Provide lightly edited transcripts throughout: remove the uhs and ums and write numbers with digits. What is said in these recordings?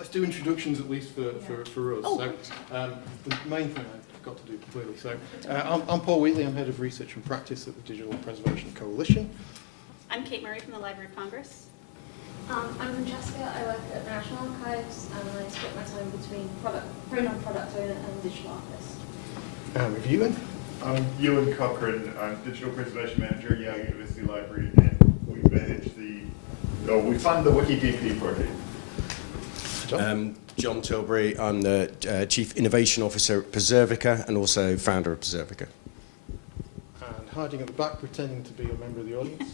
let's do introductions at least for us. Oh. So the main thing I've got to do clearly. So I'm Paul Wheatley. I'm Head of Research and Practice at the Digital Preservation Coalition. I'm Kate Murray from the Library of Congress. I'm Francesca. I work at the National Archives and I split my time between program product owner and digital artist. With Euan. I'm Euan Cochrane. I'm Digital Preservation Manager at Yale University Library, and we fund the WikiDP project. John Tilbury. I'm the Chief Innovation Officer at Preservica and also founder of Preservica. And hiding at the back, pretending to be a member of the audience.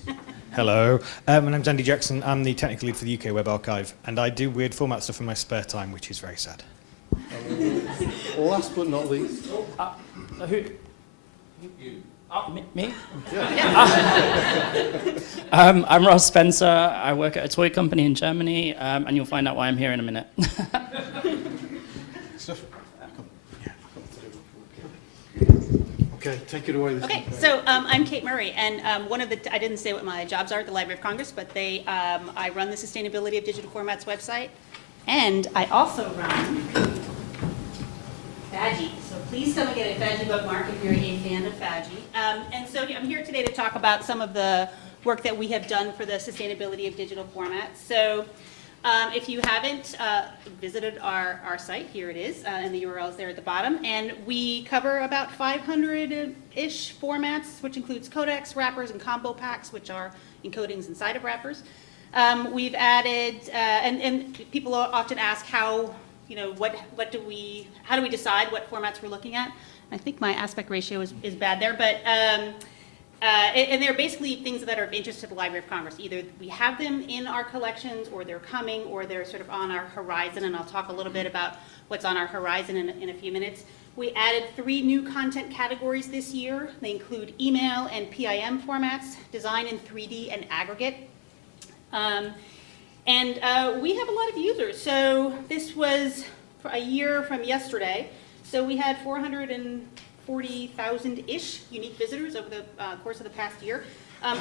Hello, my name's Andy Jackson. I'm the technical lead for the UK Web Archive, and I do weird format stuff in my spare time, which is very sad. Last but not least. Who? You. Me? Yeah. I'm Ross Spencer. I work at a toy company in Germany, and you'll find out why I'm here in a minute. Okay, take it away. Okay, so I'm Kate Murray, and I didn't say what my jobs are at the Library of Congress, but I run the Sustainability of Digital Formats website, and I also run Fadgy. So please come and get a Fadgy bookmark if you're a fan of Fadgy. And so I'm here today to talk about some of the work that we have done for the sustainability of digital formats. So if you haven't visited our site, here it is, and the URL is there at the bottom. And we cover about 500-ish formats, which includes codecs, wrappers, and combo packs, which are encodings inside of wrappers. We've added, and people often ask how do we decide what formats we're looking at? I think my aspect ratio is bad there, but and they're basically things that are of interest to the Library of Congress. Either we have them in our collections, or they're coming, or they're sort of on our horizon, and I'll talk a little bit about what's on our horizon in a few minutes. We added 3 new content categories this year. They include email and PIM formats, design in 3D, and aggregate. And we have a lot of users. So this was for a year from yesterday. So we had 440,000-ish unique visitors over the course of the past year.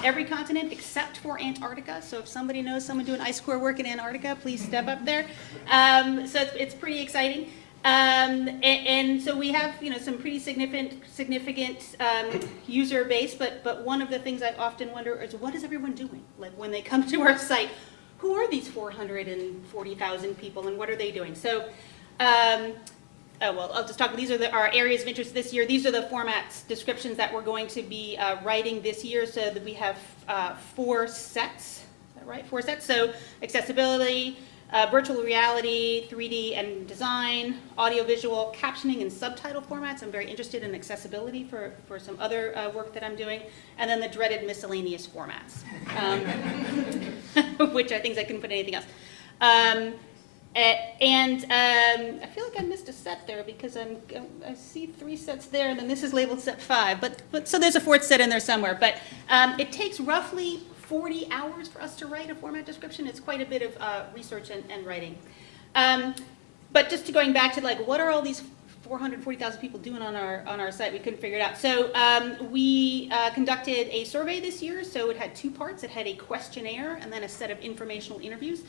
Every continent except for Antarctica. So if somebody knows someone doing ice core work in Antarctica, please step up there. So it's pretty exciting. And so we have some pretty significant user base. But one of the things I often wonder is, what is everyone doing? Like when they come to our site, who are these 440,000 people, and what are they doing? So, I'll just talk. These are our areas of interest this year. These are the formats descriptions that we're going to be writing this year. So that we have 4 sets. Is that right? 4 sets. So accessibility, virtual reality, 3D and design, audiovisual, captioning, and subtitle formats. I'm very interested in accessibility for some other work that I'm doing. And then the dreaded miscellaneous formats, which I think I couldn't put anything else. I feel like I missed a set there because I see 3 sets there, and then this is labeled set 5. But so there's a 4th set in there somewhere. But it takes roughly 40 hours for us to write a format description. It's quite a bit of research and writing. But just going back to what are all these 440,000 people doing on our site? We couldn't figure it out. So we conducted a survey this year. So it had 2 parts. It had a questionnaire and then a set of informational interviews.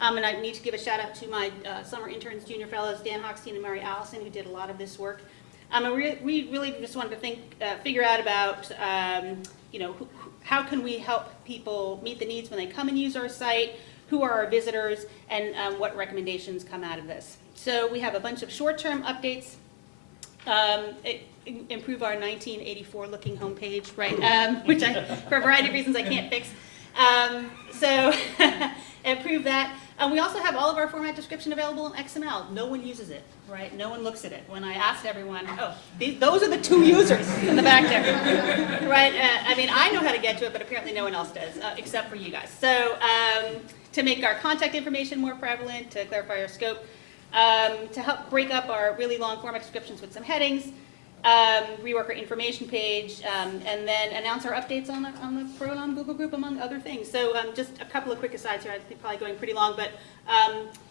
And I need to give a shout out to my summer interns, junior fellows, Dan Hochstein and Mary Allison, who did a lot of this work. And we really just wanted to figure out about, how can we help people meet the needs when they come and use our site, who are our visitors, and what recommendations come out of this. So we have a bunch of short-term updates. Improve our 1984 looking homepage, right? Which for a variety of reasons I can't fix. So improve that. We also have all of our format description available in XML. No one uses it, right? No one looks at it. When I asked everyone, those are the 2 users in the back there, right? I know how to get to it, but apparently no one else does, except for you guys. So to make our contact information more prevalent, to clarify our scope, to help break up our really long format descriptions with some headings, rework our information page, and then announce our updates on the Proton Google group, among other things. So just a couple of quick asides here. I think probably going pretty long, but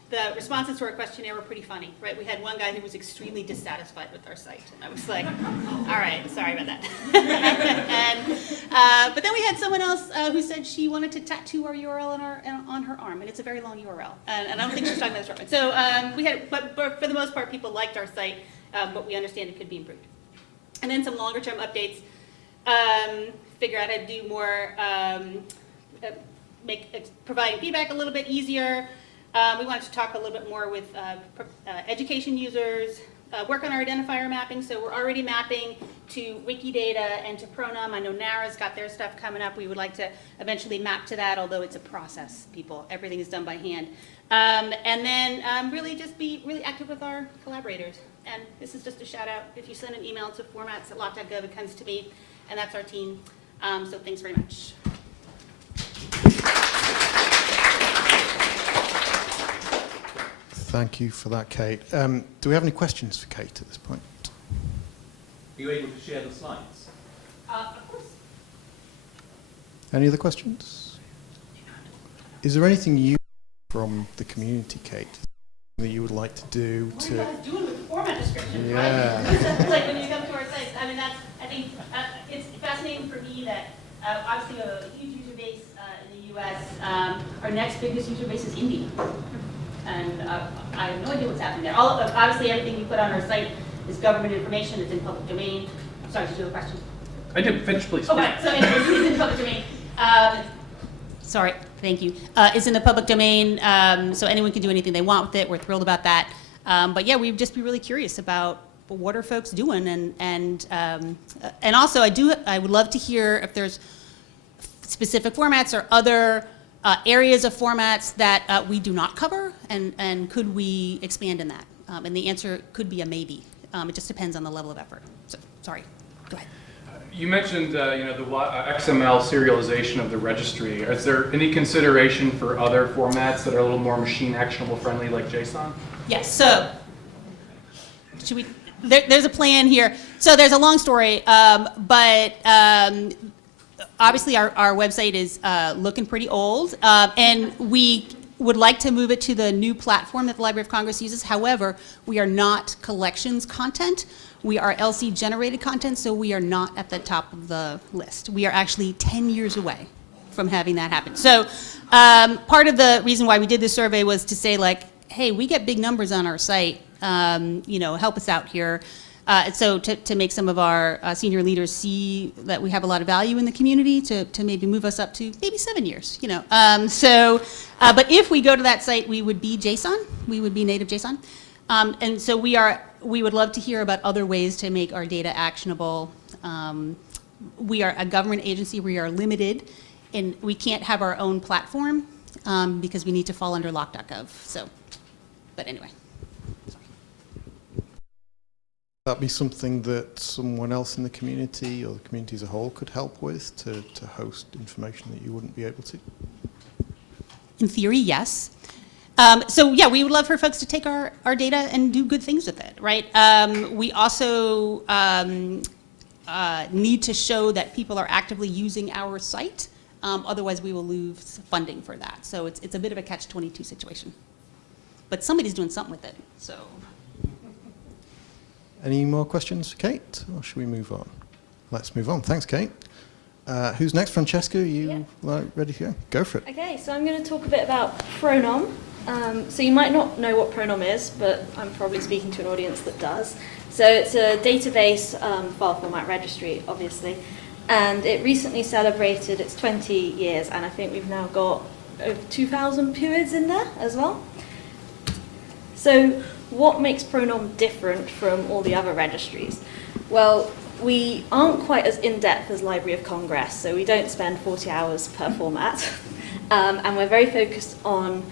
the responses to our questionnaire were pretty funny, right? We had one guy who was extremely dissatisfied with our site, and I was like, all right, sorry about that. But then we had someone else who said she wanted to tattoo our URL on her arm, and it's a very long URL, and I don't think she's talking about this right. So but for the most part, people liked our site, but we understand it could be improved. And then some longer term updates, figure out how to do more, make providing feedback a little bit easier. We wanted to talk a little bit more with education users, work on our identifier mapping. So we're already mapping to Wikidata and to Pronom. I know NARA's got their stuff coming up. We would like to eventually map to that, although it's a process, people. Everything is done by hand. And then really just be really active with our collaborators. And this is just a shout out. If you send an email to formats@lock.gov, it comes to me, and that's our team. So thanks very much. Thank you for that, Kate. Do we have any questions for Kate at this point? Are you able to share the slides? Of course. Any other questions? Is there anything you from the community, Kate, that you would like to do What are you guys doing with the format description? Yeah. Right? Like when you come to our sites, I mean, I think it's fascinating for me that obviously we have a huge user base in the US. Our next biggest user base is India. And I have no idea what's happening there. Obviously, everything we put on our site is government information. It's in public domain. Sorry, did you have a question? I did. Finish, please. Okay, so it's in public domain. Sorry, thank you. It's in the public domain, so anyone can do anything they want with it. We're thrilled about that. But yeah, we'd just be really curious about what are folks doing, and also I would love to hear if there's specific formats or other areas of formats that we do not cover, and could we expand in that? And the answer could be a maybe. It just depends on the level of effort. So, sorry, go ahead. You mentioned the XML serialization of the registry. Is there any consideration for other formats that are a little more machine actionable friendly, like JSON? Yes. So, should we? There's a plan here. So there's a long story, but obviously our website is looking pretty old, and we would like to move it to the new platform that the Library of Congress uses. However, we are not collections content. We are LC generated content, so we are not at the top of the list. We are actually 10 years away from having that happen. So part of the reason why we did this survey was to say, like, hey, we get big numbers on our site, help us out here. So to make some of our senior leaders see that we have a lot of value in the community, to maybe move us up to maybe 7 years, but if we go to that site, we would be JSON, we would be native JSON. And so we would love to hear about other ways to make our data actionable. We are a government agency, we are limited, and we can't have our own platform because we need to fall under lock.gov. So, but anyway. That be something that someone else in the community or the community as a whole could help with to host information that you wouldn't be able to? In theory, yes. So yeah, we would love for folks to take our data and do good things with it, right? We also need to show that people are actively using our site. Otherwise, we will lose funding for that. So it's a bit of a catch-22 situation. But somebody's doing something with it, so. Any more questions for Kate, or should we move on? Let's move on. Thanks, Kate. Who's next? Francesca, are you ready to go? Go for it. Okay, so I'm going to talk a bit about Pronom. So you might not know what Pronom is, but I'm probably speaking to an audience that does. So it's a database file format registry, obviously, and it recently celebrated its 20 years, and I think we've now got over 2,000 periods in there as well. So what makes Pronom different from all the other registries? Well, we aren't quite as in-depth as Library of Congress, so we don't spend 40 hours per format, and we're very focused on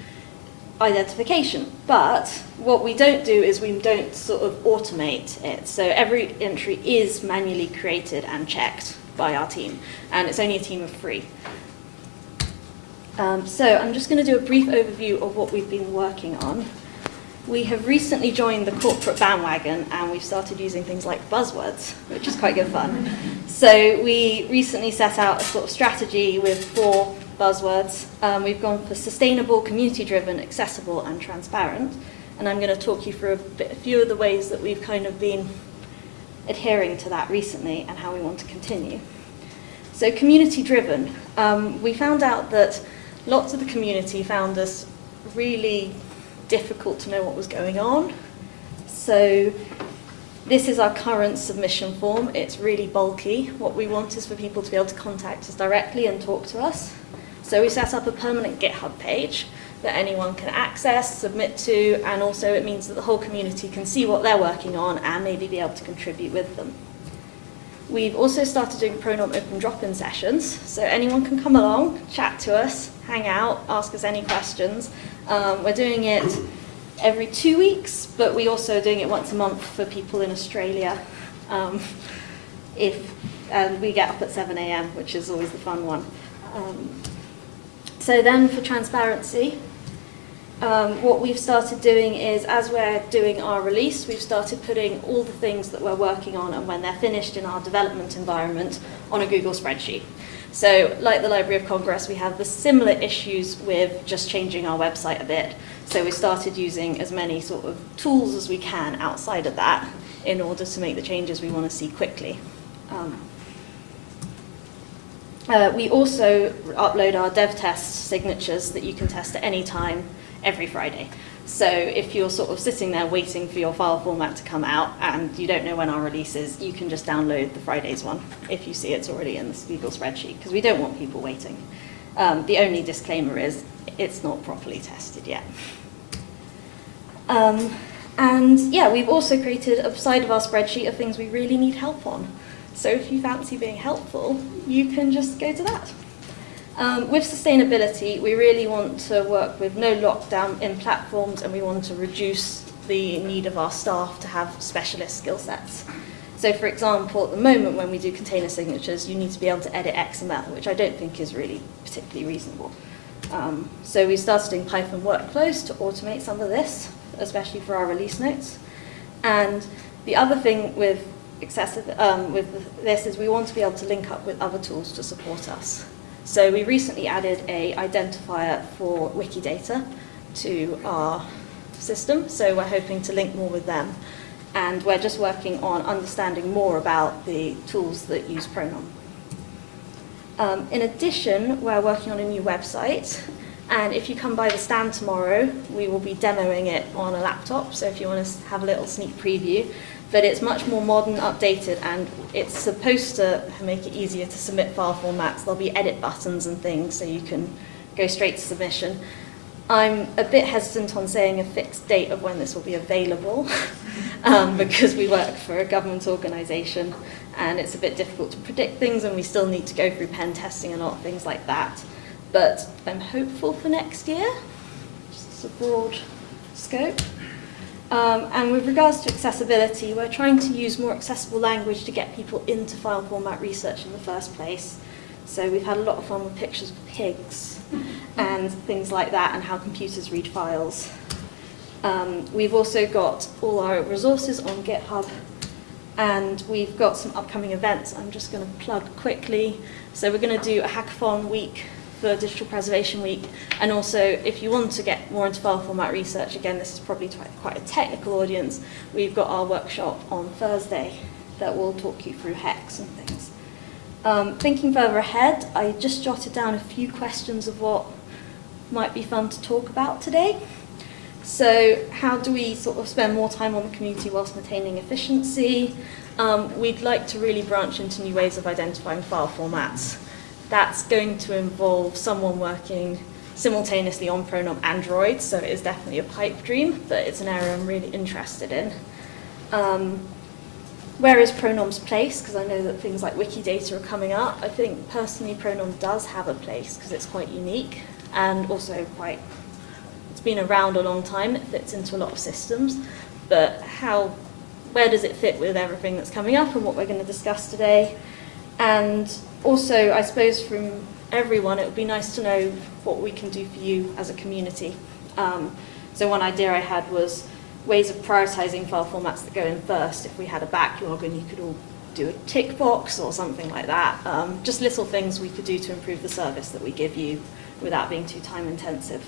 identification. But what we don't do is we don't sort of automate it. So every entry is manually created and checked by our team, and it's only a team of 3. So I'm just going to do a brief overview of what we've been working on. We have recently joined the corporate bandwagon, and we've started using things like buzzwords, which is quite good fun. So we recently set out a sort of strategy with 4 buzzwords. We've gone for sustainable, community-driven, accessible, and transparent. And I'm going to talk you through a few of the ways that we've kind of been adhering to that recently and how we want to continue. So community driven. We found out that lots of the community found us really difficult to know what was going on. So this is our current submission form. It's really bulky. What we want is for people to be able to contact us directly and talk to us. So we set up a permanent GitHub page that anyone can access, submit to, and also it means that the whole community can see what they're working on and maybe be able to contribute with them. We've also started doing Pronom open drop-in sessions, so anyone can come along, chat to us, hang out, ask us any questions. We're doing it every 2 weeks, but we also are doing it once a month for people in Australia. And we get up at 7 a.m., which is always the fun one. So then for transparency, what we've started doing is, as we're doing our release, we've started putting all the things that we're working on and when they're finished in our development environment on a Google spreadsheet. So like the Library of Congress, we have the similar issues with just changing our website a bit. So we started using as many sort of tools as we can outside of that in order to make the changes we want to see quickly. We also upload our dev test signatures that you can test at any time, every Friday. So if you're sort of sitting there waiting for your file format to come out and you don't know when our release is, you can just download the Friday's one if you see it's already in the Google spreadsheet, because we don't want people waiting. The only disclaimer is it's not properly tested yet. And yeah, we've also created a side of our spreadsheet of things we really need help on. So if you fancy being helpful, you can just go to that. With sustainability, we really want to work with no lockdown in platforms, and we want to reduce the need of our staff to have specialist skill sets. So for example, at the moment when we do container signatures, you need to be able to edit XML, which I don't think is really particularly reasonable. So we started doing Python workflows to automate some of this, especially for our release notes. And the other thing with this is we want to be able to link up with other tools to support us. So we recently added a identifier for Wikidata to our system, so we're hoping to link more with them. And we're just working on understanding more about the tools that use Pronom. In addition, we're working on a new website, and if you come by the stand tomorrow, we will be demoing it on a laptop, so if you want to have a little sneak preview. But it's much more modern, updated, and it's supposed to make it easier to submit file formats. There'll be edit buttons and things, so you can go straight to submission. I'm a bit hesitant on saying a fixed date of when this will be available, because we work for a government organisation, and it's a bit difficult to predict things, and we still need to go through pen testing and a lot of things like that. But I'm hopeful for next year, just a broad scope. And with regards to accessibility, we're trying to use more accessible language to get people into file format research in the first place. So we've had a lot of fun with pictures of pigs and things like that, and how computers read files. We've also got all our resources on GitHub, and we've got some upcoming events I'm just going to plug quickly. So we're going to do a hackathon week for Digital Preservation Week, and also if you want to get more into file format research, again this is probably quite a technical audience, we've got our workshop on Thursday that will talk you through hex and things. Thinking further ahead, I just jotted down a few questions of what might be fun to talk about today. So how do we sort of spend more time on the community whilst maintaining efficiency? We'd like to really branch into new ways of identifying file formats. That's going to involve someone working simultaneously on Pronom Android, so it is definitely a pipe dream, but it's an area I'm really interested in. Where is Pronom's place? Because I know that things like Wikidata are coming up. I think personally Pronom does have a place because it's quite unique, and also it's been around a long time, it fits into a lot of systems, but where does it fit with everything that's coming up and what we're going to discuss today? And also, I suppose from everyone, it would be nice to know what we can do for you as a community. So one idea I had was ways of prioritizing file formats that go in first. If we had a backlog and you could all do a tick box or something like that. Just little things we could do to improve the service that we give you without being too time intensive.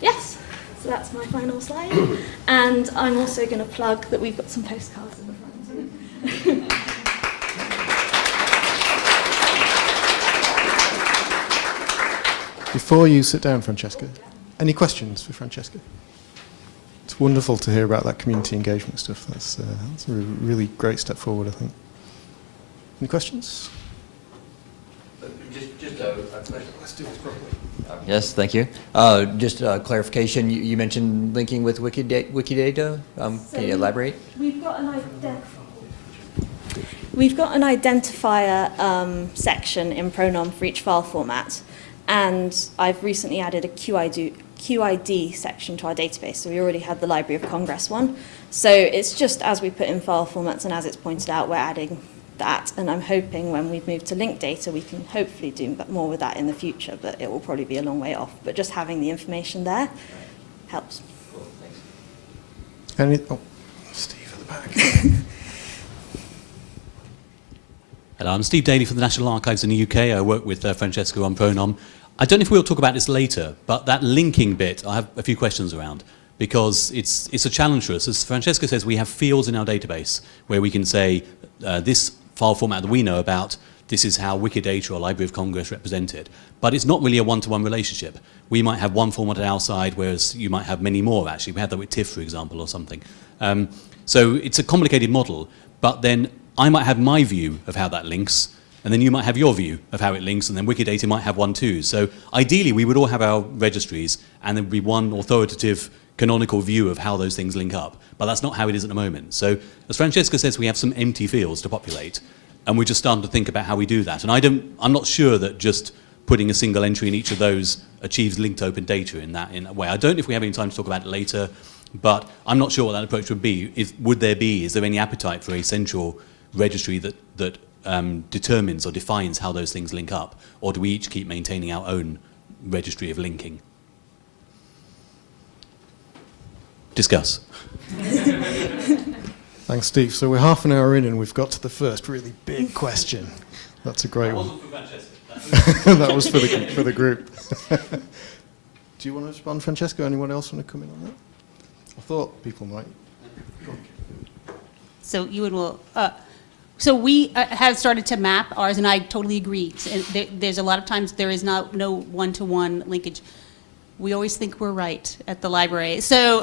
Yes, so that's my final slide. And I'm also going to plug that we've got some postcards at the front. Before you sit down, Francesca, any questions for Francesca? It's wonderful to hear about that community engagement stuff. That's a really great step forward, I think. Any questions? Just a question. Let's do this properly. Yes, thank you. Just clarification, you mentioned linking with Wikidata. Can you elaborate? We've got an identifier section in Pronom for each file format, and I've recently added a QID section to our database. So we already had the Library of Congress one. So it's just as we put in file formats and as it's pointed out, we're adding that, and I'm hoping when we've moved to linked data, we can hopefully do more with that in the future, but it will probably be a long way off. But just having the information there helps. Cool, thanks. Steve at the back. Hello, I'm Steve Daly from the National Archives in the UK. I work with Francesca on Pronom. I don't know if we'll talk about this later, but that linking bit, I have a few questions around, because it's a challenge for us. As Francesca says, we have fields in our database where we can say, this file format that we know about, this is how Wikidata or Library of Congress represent it. But it's not really a one-to-one relationship. We might have one format at our side, whereas you might have many more, actually. We had that with TIFF, for example, or something. So it's a complicated model, but then I might have my view of how that links, and then you might have your view of how it links, and then Wikidata might have one too. So ideally, we would all have our registries, and there would be one authoritative, canonical view of how those things link up. But that's not how it is at the moment. So as Francesca says, we have some empty fields to populate, and we're just starting to think about how we do that. And I'm not sure that just putting a single entry in each of those achieves linked open data in that way. I don't know if we have any time to talk about it later, but I'm not sure what that approach would be. Is there any appetite for a central registry that determines or defines how those things link up, or do we each keep maintaining our own registry of linking? Discuss. Thanks, Steve. So we're half an hour in and we've got to the first really big question. That's a great one. That was for the group. Do you want to respond, Francesca? Anyone else want to come in on that? I thought people might. So Euan will. So we have started to map ours, and I totally agree. There's a lot of times there is no one-to-one linkage. We always think we're right at the library. So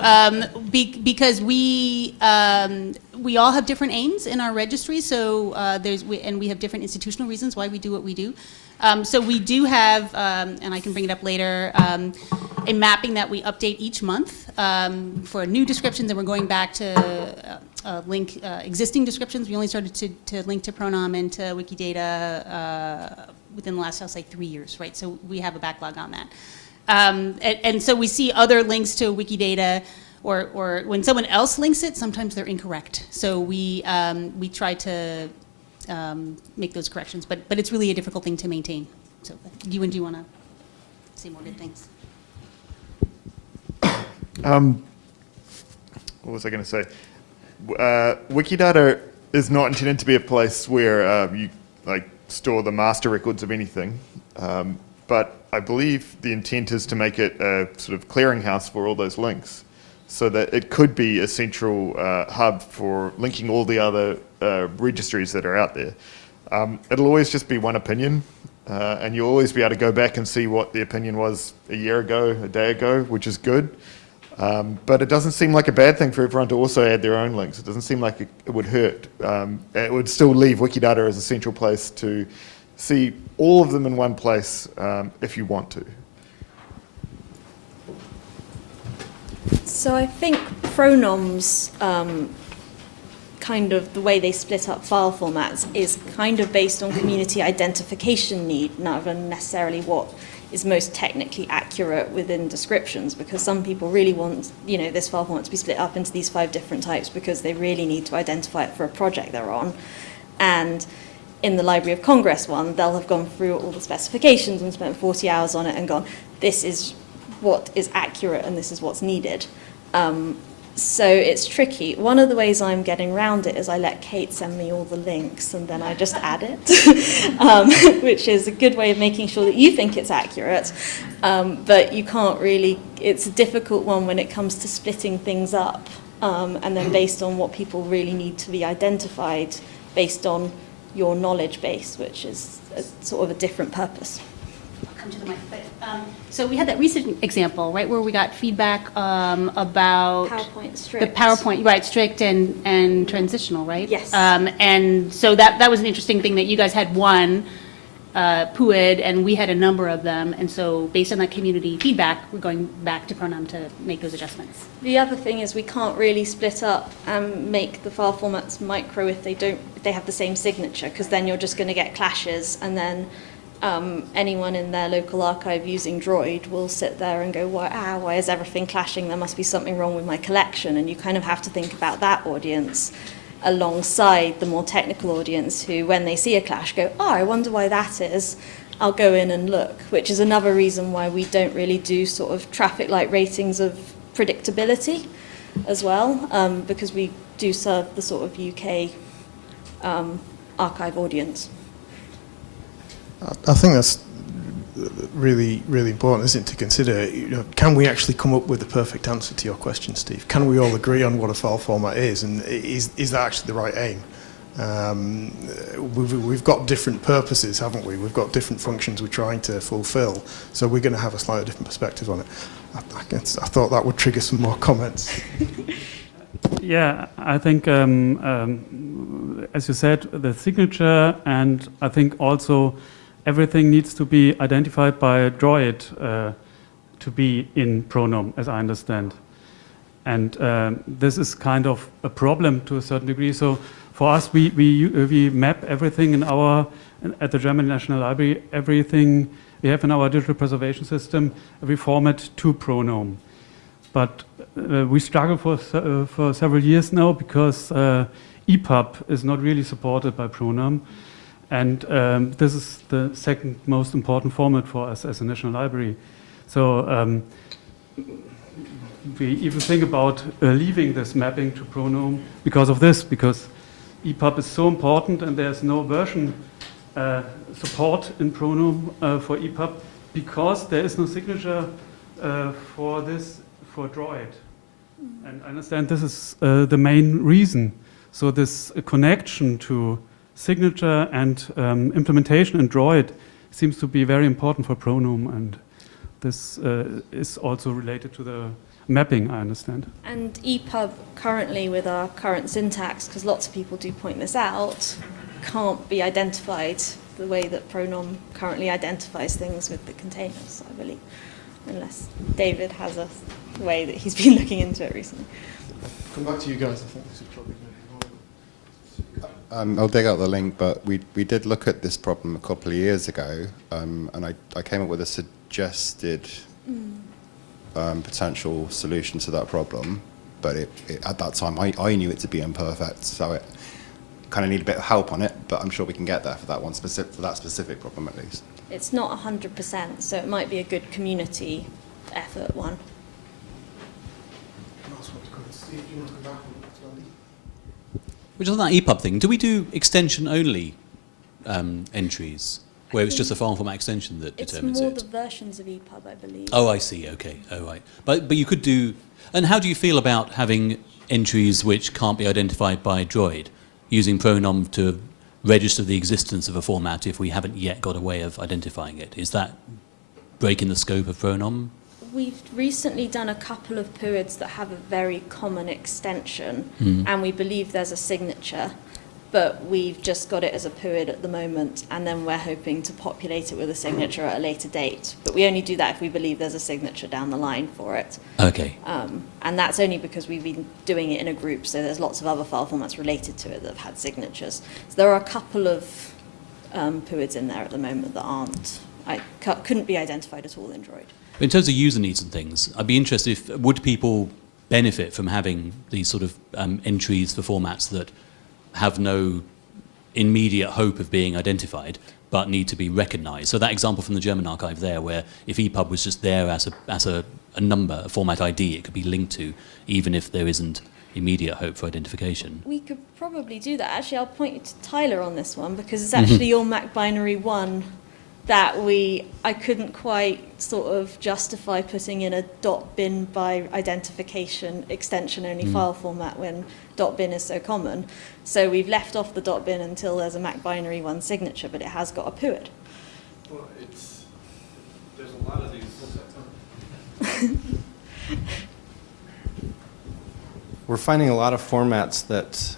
because we all have different aims in our registry. So and we have different institutional reasons why we do what we do. So we do have, and I can bring it up later, a mapping that we update each month for new descriptions, and we're going back to link existing descriptions. We only started to link to Pronom and to Wikidata within the last, I'll say, 3 years, right? So we have a backlog on that. And so we see other links to Wikidata, or when someone else links it, sometimes they're incorrect. So we try to make those corrections, but it's really a difficult thing to maintain. So, Euan, do you want to say more good things? What was I going to say? Wikidata is not intended to be a place where you store the master records of anything, but I believe the intent is to make it a sort of clearinghouse for all those links, so that it could be a central hub for linking all the other registries that are out there. It'll always just be one opinion, and you'll always be able to go back and see what the opinion was a year ago, a day ago, which is good. But it doesn't seem like a bad thing for everyone to also add their own links. It doesn't seem like it would hurt. It would still leave Wikidata as a central place to see all of them in one place if you want to. So I think Pronom's kind of the way they split up file formats is kind of based on community identification need, rather than necessarily what is most technically accurate within descriptions, because some people really want, this file format to be split up into these 5 different types because they really need to identify it for a project they're on. And in the Library of Congress one, they'll have gone through all the specifications and spent 40 hours on it and gone, this is what is accurate and this is what's needed. So it's tricky. One of the ways I'm getting around it is I let Kate send me all the links and then I just add it, which is a good way of making sure that you think it's accurate, but you can't really, it's a difficult one when it comes to splitting things up, and then based on what people really need to be identified based on your knowledge base, which is sort of a different purpose. come to the mic. But, so we had that recent example, right, where we got feedback about PowerPoint the strict. PowerPoint, right, strict and transitional, right? Yes. And so that was an interesting thing that you guys had one PUID, and we had a number of them, and so based on that community feedback, we're going back to Pronom to make those adjustments. The other thing is we can't really split up and make the file formats micro if they have the same signature, because then you're just going to get clashes, and then anyone in their local archive using Droid will sit there and go, why is everything clashing? There must be something wrong with my collection, and you kind of have to think about that audience alongside the more technical audience who, when they see a clash, go, I wonder why that is. I'll go in and look, which is another reason why we don't really do sort of traffic light ratings of predictability as well, because we do serve the sort of UK archive audience. I think that's really, really important, isn't it, to consider, can we actually come up with the perfect answer to your question, Steve? Can we all agree on what a file format is, and is that actually the right aim? We've got different purposes, haven't we? We've got different functions we're trying to fulfill, so we're going to have a slightly different perspective on it. I thought that would trigger some more comments. Yeah, I think, as you said, the signature, and I think also everything needs to be identified by a Droid to be in Pronom, as I understand. And this is kind of a problem to a certain degree. So for us, we map everything at the German National Library, everything we have in our digital preservation system, every format to Pronom. But we struggle for several years now because EPUB is not really supported by Pronom. And this is the second most important format for us as a national library. So we even think about leaving this mapping to Pronom because of this, because EPUB is so important and there's no version support in Pronom for EPUB because there is no signature for this for Droid. And I understand this is the main reason. So this connection to signature and implementation in Droid seems to be very important for Pronom, and this is also related to the mapping, I understand. And EPUB currently, with our current syntax, because lots of people do point this out, can't be identified the way that Pronom currently identifies things with the containers, I believe, unless David has a way that he's been looking into it recently. Come back to you guys, I think this is probably I'll dig out the link, but we did look at this problem a couple of years ago, and I came up with a suggested potential solution to that problem, but at that time I knew it to be imperfect, so it kind of need a bit of help on it, but I'm sure we can get there for that specific problem at least. It's not 100%, so it might be a good community effort one. Which is that EPUB thing. Do we do extension-only entries, where it's just a file format extension that determines it? It's more the versions of EPUB, I believe. Oh, I see. Okay. Oh, right. But you could do. And how do you feel about having entries which can't be identified by Droid, using Pronom to register the existence of a format if we haven't yet got a way of identifying it? Is that breaking the scope of Pronom? We've recently done a couple of PUIDs that have a very common extension, and we believe there's a signature, but we've just got it as a PUID at the moment, and then we're hoping to populate it with a signature at a later date. But we only do that if we believe there's a signature down the line for it. Okay. And that's only because we've been doing it in a group, so there's lots of other file formats related to it that have had signatures. So there are a couple of PUIDs in there at the moment that couldn't be identified at all in Droid. In terms of user needs and things, I'd be interested would people benefit from having these sort of entries for formats that have no immediate hope of being identified, but need to be recognised? So that example from the German archive there, where if EPUB was just there as a number, a format ID, it could be linked to, even if there isn't immediate hope for identification. We could probably do that. Actually, I'll point you to Tyler on this one, because it's actually your Mac binary 1 that I couldn't quite sort of justify putting in a .bin by identification extension only file format when .bin is so common. So we've left off the .bin until there's a Mac binary 1 signature, but it has got a PUID. Well, We're finding a lot of formats that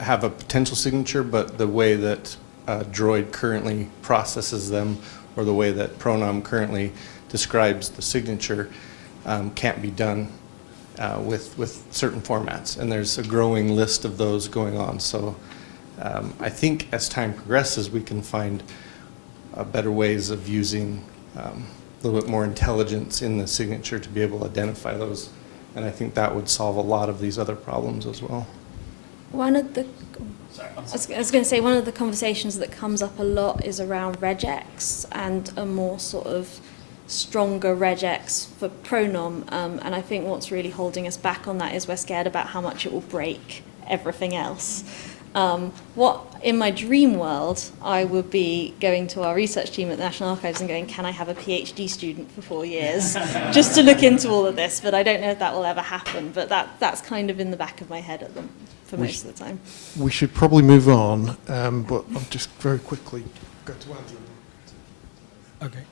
have a potential signature, but the way that Droid currently processes them, or the way that Pronom currently describes the signature, can't be done with certain formats. And there's a growing list of those going on. So I think as time progresses, we can find better ways of using a little bit more intelligence in the signature to be able to identify those. And I think that would solve a lot of these other problems as well. One of the, I was going to say, one of the conversations that comes up a lot is around regex and a more sort of stronger regex for Pronom. And I think what's really holding us back on that is we're scared about how much it will break everything else. In my dream world, I would be going to our research team at the National Archives and going, can I have a PhD student for 4 years just to look into all of this? But I don't know if that will ever happen. But that's kind of in the back of my head for most of the time. We should probably move on, but I'll just very quickly go to Andrew. Okay.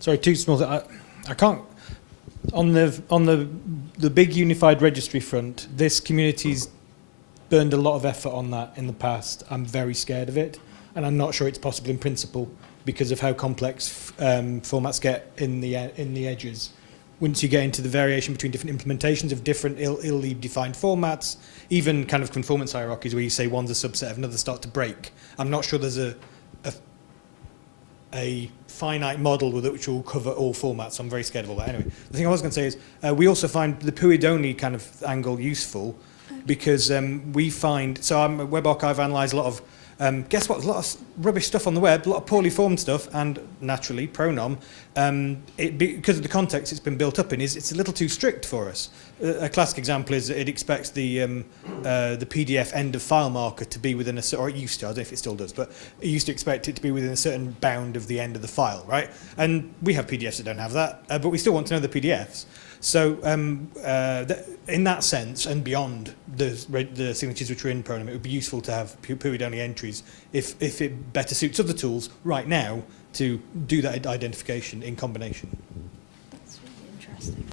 Sorry, two small things. I can't. On the big unified registry front, this community's burned a lot of effort on that in the past. I'm very scared of it, and I'm not sure it's possible in principle because of how complex formats get in the edges. Once you get into the variation between different implementations of different illy defined formats, even kind of conformance hierarchies where you say one's a subset of another start to break. I'm not sure there's a finite model which will cover all formats, so I'm very scared of all that. Anyway, the thing I was going to say is we also find the PUID-only kind of angle useful because we find, so I'm a Web Archive analyse a lot of, guess what, there's a lot of rubbish stuff on the web, a lot of poorly formed stuff, and naturally, Pronom, because of the context it's been built up in, it's a little too strict for us. A classic example is it expects the PDF end of file marker to be within or it used to, I don't know if it still does, but it used to expect it to be within a certain bound of the end of the file, right? And we have PDFs that don't have that, but we still want to know the PDFs. So in that sense, and beyond the signatures which are in Pronom, it would be useful to have PUID-only entries if it better suits other tools right now to do that identification in combination. That's really interesting.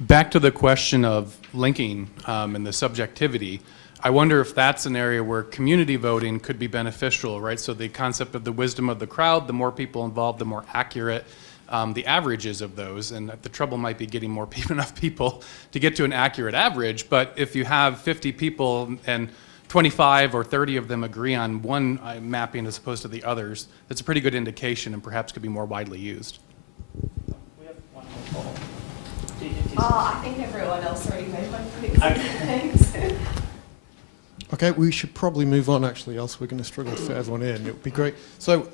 Back to the question of linking and the subjectivity, I wonder if that's an area where community voting could be beneficial, right? So the concept of the wisdom of the crowd, the more people involved, the more accurate the averages of those. And the trouble might be getting enough people to get to an accurate average. But if you have 50 people and 25 or 30 of them agree on one mapping as opposed to the others, that's a pretty good indication and perhaps could be more widely used. I think everyone else already made my point. Thanks. Okay, we should probably move on, actually, else we're going to struggle to fit everyone in. It would be great. So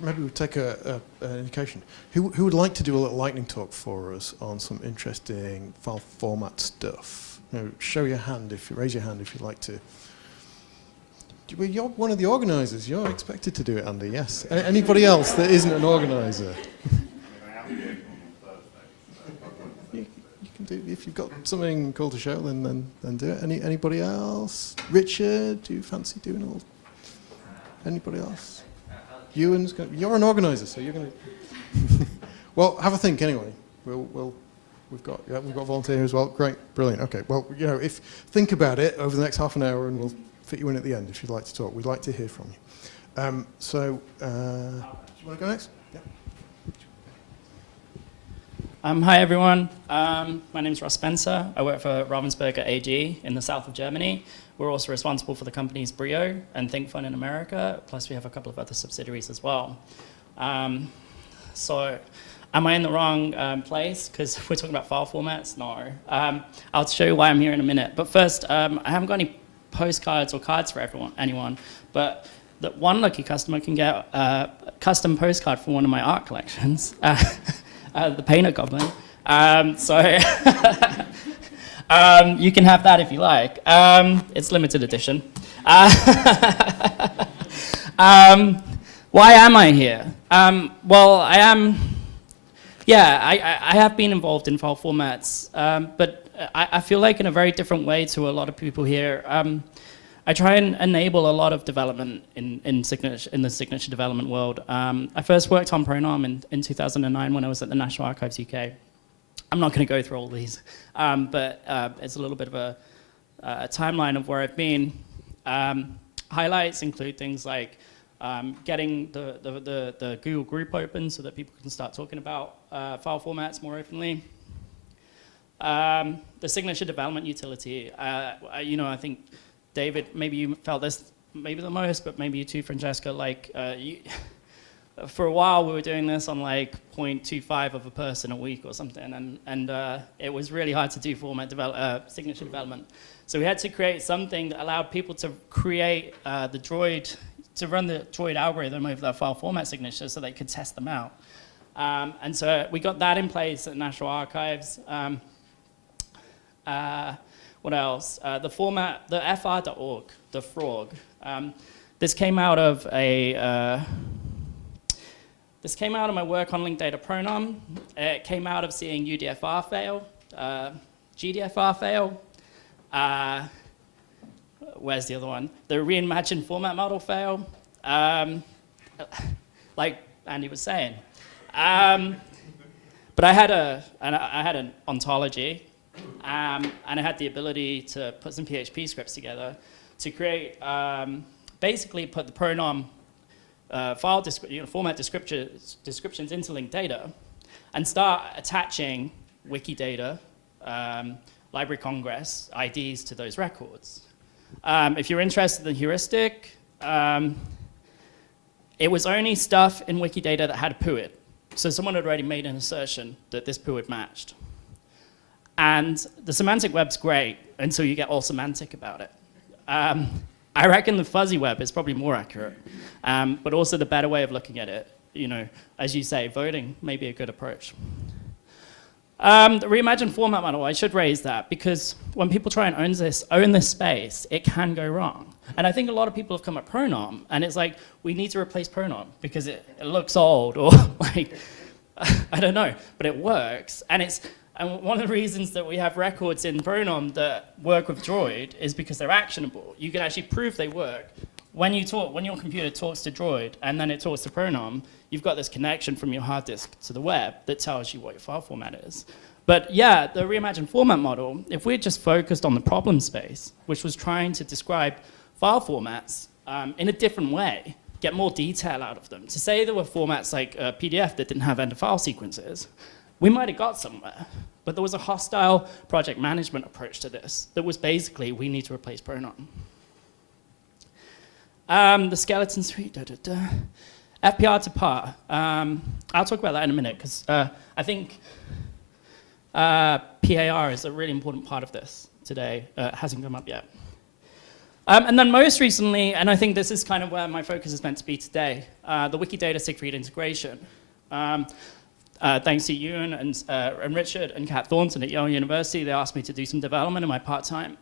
maybe we'll take an indication. Who would like to do a little lightning talk for us on some interesting file format stuff? Show your hand, raise your hand if you'd like to. Well, you're one of the organisers. You're expected to do it, Andy, yes. Anybody else that isn't an organiser? If you've got something cool to show, then do it. Anybody else? Richard, do you fancy doing all? Anybody else? Euan's you're an organizer, so you're going to. Well, have a think anyway. We've got a volunteer here as well. Great, brilliant. Okay, well, think about it over the next half an hour, and we'll fit you in at the end if you'd like to talk. We'd like to hear from you. Do you want to go next? Yeah. Hi everyone, my name is Ross Spencer. I work for Ravensburger AG in the south of Germany. We're also responsible for the companies Brio and ThinkFun in America, plus we have a couple of other subsidiaries as well. So am I in the wrong place? Because we're talking about file formats? No. I'll show you why I'm here in a minute. But first, I haven't got any postcards or cards for anyone, but that one lucky customer can get a custom postcard for one of my art collections. The Painter Goblin. So you can have that if you like. It's limited edition. Why am I here? Well, I am, I have been involved in file formats, but I feel like in a very different way to a lot of people here. I try and enable a lot of development in the signature development world. I first worked on Pronom in 2009 when I was at the National Archives UK. I'm not going to go through all these, but it's a little bit of a timeline of where I've been. Highlights include things like getting the Google group open so that people can start talking about file formats more openly. The signature development utility, I think, David, maybe you felt this maybe the most, but maybe you too, Francesca, for a while we were doing this on like 0.25 of a person a week or something, and it was really hard to do signature development. So we had to create something that allowed people to create to run the Droid algorithm over their file format signatures so they could test them out. And so we got that in place at National Archives. What else? The format, the fr.org, the frog. This came out of my work on linked data pronom. It came out of seeing UDFR fail, GDFR fail. Where's the other one? The reimagined format model fail. Like Andy was saying. But I had an ontology. And I had the ability to put some PHP scripts together to create, basically put the pronom format descriptions into linked data and start attaching Wikidata, Library of Congress, IDs to those records. If you're interested in heuristic, it was only stuff in Wikidata that had a PUID. So someone had already made an assertion that this PUID matched. And the semantic web's great until you get all semantic about it. I reckon the fuzzy web is probably more accurate, but also the better way of looking at it. As you say, voting may be a good approach. The reimagined format model, I should raise that, because when people try and own this space, it can go wrong. And I think a lot of people have come at Pronom, and it's like, we need to replace Pronom because it looks old, or like, I don't know, but it works. And one of the reasons that we have records in Pronom that work with Droid is because they're actionable. You can actually prove they work. When your computer talks to Droid and then it talks to Pronom, you've got this connection from your hard disk to the web that tells you what your file format is. But yeah, the reimagined format model, if we had just focused on the problem space, which was trying to describe file formats in a different way, get more detail out of them, to say there were formats like PDF that didn't have end-of-file sequences, we might have got somewhere. But there was a hostile project management approach to this that was basically, we need to replace Pronom. The skeleton suite, FPR to PAR. I'll talk about that in a minute, because I think PAR is a really important part of this today. It hasn't come up yet. And then most recently, and I think this is kind of where my focus is meant to be today, the Wikidata Siegfried integration. Thanks to Euan and Richard and Kat Thornton at Yale University, they asked me to do some development in my part-time.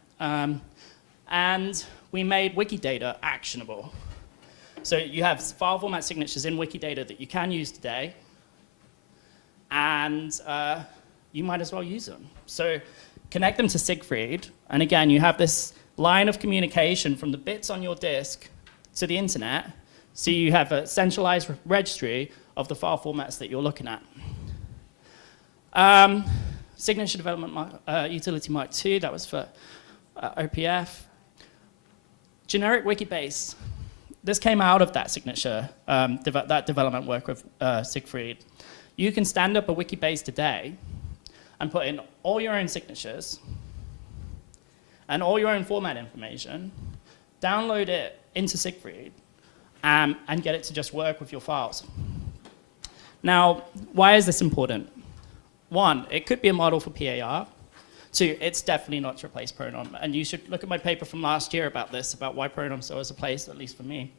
And we made Wikidata actionable. So you have file format signatures in Wikidata that you can use today, and you might as well use them. So connect them to Siegfried, and again, you have this line of communication from the bits on your disk to the internet, so you have a centralized registry of the file formats that you're looking at. Signature Development Utility Mark II, that was for OPF. Generic Wikibase. This came out of that signature, that development work with Siegfried. You can stand up a Wikibase today and put in all your own signatures and all your own format information, download it into Siegfried, and get it to just work with your files. Now, why is this important? One, it could be a model for PAR. Two, it's definitely not to replace Pronom. And you should look at my paper from last year about this, about why Pronom still has a place, at least for me.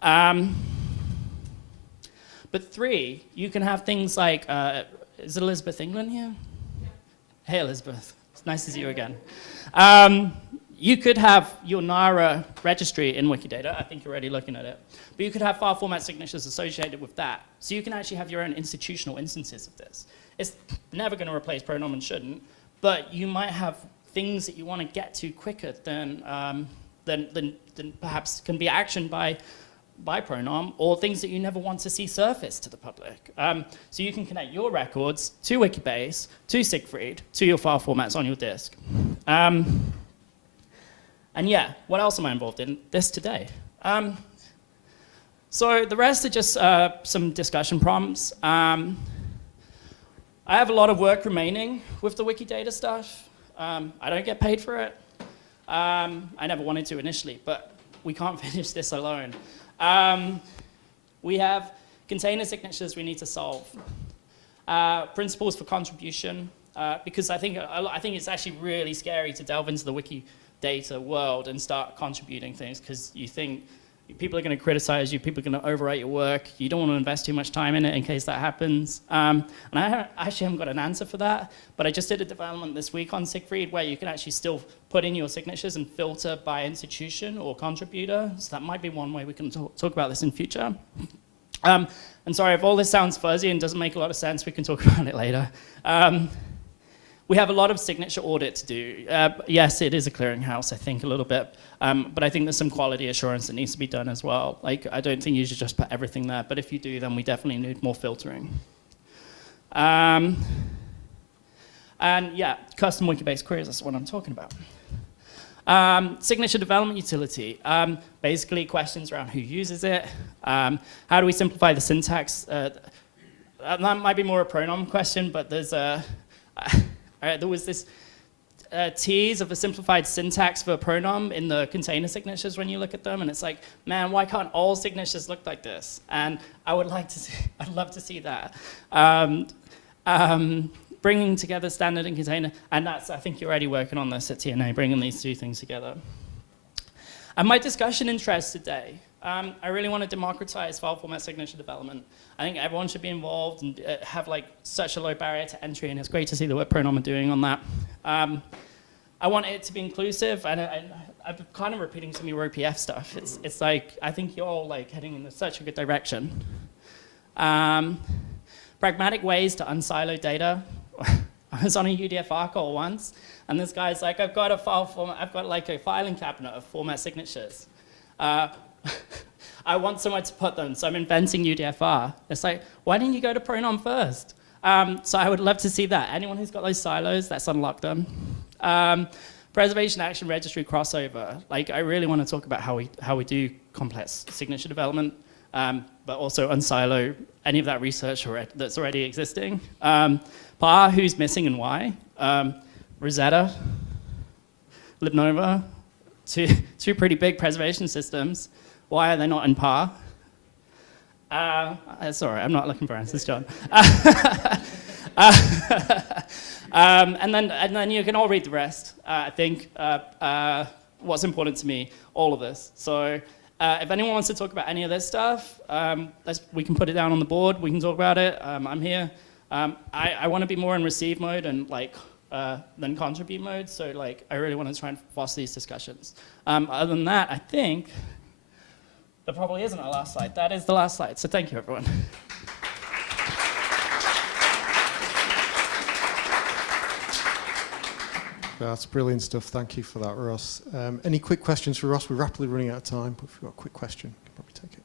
But three, you can have things like, is Elizabeth England here? Yeah. Hey, Elizabeth. It's nice to see you again. You could have your NARA registry in Wikidata. I think you're already looking at it. But you could have file format signatures associated with that. So you can actually have your own institutional instances of this. It's never going to replace Pronom and shouldn't, but you might have things that you want to get to quicker than then perhaps can be actioned by Pronom, or things that you never want to see surface to the public. So you can connect your records to Wikibase, to Siegfried, to your file formats on your disk. And yeah, what else am I involved in? This today. So the rest are just some discussion prompts. I have a lot of work remaining with the Wikidata stuff. I don't get paid for it. I never wanted to initially, but we can't finish this alone. We have container signatures we need to solve. Principles for contribution, because I think it's actually really scary to delve into the Wikidata world and start contributing things, because you think people are going to criticize you, people are going to overwrite your work, you don't want to invest too much time in it in case that happens. And I actually haven't got an answer for that, but I just did a development this week on Siegfried where you can actually still put in your signatures and filter by institution or contributor, so that might be one way we can talk about this in future. And sorry, if all this sounds fuzzy and doesn't make a lot of sense, we can talk about it later. We have a lot of signature audit to do. Yes, it is a clearinghouse, I think, a little bit. But I think there's some quality assurance that needs to be done as well. Like, I don't think you should just put everything there, but if you do, then we definitely need more filtering. And yeah, custom Wikibase queries, that's what I'm talking about. Signature development utility, basically questions around who uses it, how do we simplify the syntax. That might be more a Pronom question, but there's there was this tease of a simplified syntax for Pronom in the container signatures when you look at them, and it's like, man, why can't all signatures look like this? And I would like to see, I'd love to see that. Bringing together standard and container, and that's, I think you're already working on this at TNA, bringing these two things together. And my discussion interest today, I really want to democratize file format signature development. I think everyone should be involved and have like such a low barrier to entry, and it's great to see the work Pronom are doing on that. I want it to be inclusive, and I'm kind of repeating some of your OPF stuff. It's like, I think you're all like heading in such a good direction. Pragmatic ways to unsilo data. I was on a UDFR call once, and this guy's like, I've got a file format, I've got like a filing cabinet of format signatures. I want somewhere to put them, so I'm inventing UDFR. It's like, why didn't you go to Pronom first? So I would love to see that. Anyone who's got those silos, let's unlock them. Preservation action registry crossover. Like, I really want to talk about how we do complex signature development, but also unsilo any of that research that's already existing. PAR, who's missing and why. Rosetta, Libnova, two pretty big preservation systems. Why are they not in PAR? Sorry, I'm not looking for answers, John. And then you can all read the rest. I think what's important to me, all of this. So if anyone wants to talk about any of this stuff, we can put it down on the board. We can talk about it. I'm here. I want to be more in receive mode and like than contribute mode. So like, I really want to try and foster these discussions. Other than that, I think there probably isn't a last slide. That is the last slide. So thank you, everyone. That's brilliant stuff. Thank you for that, Ross. Any quick questions for Ross? We're rapidly running out of time, but if you've got a quick question, you can probably take it.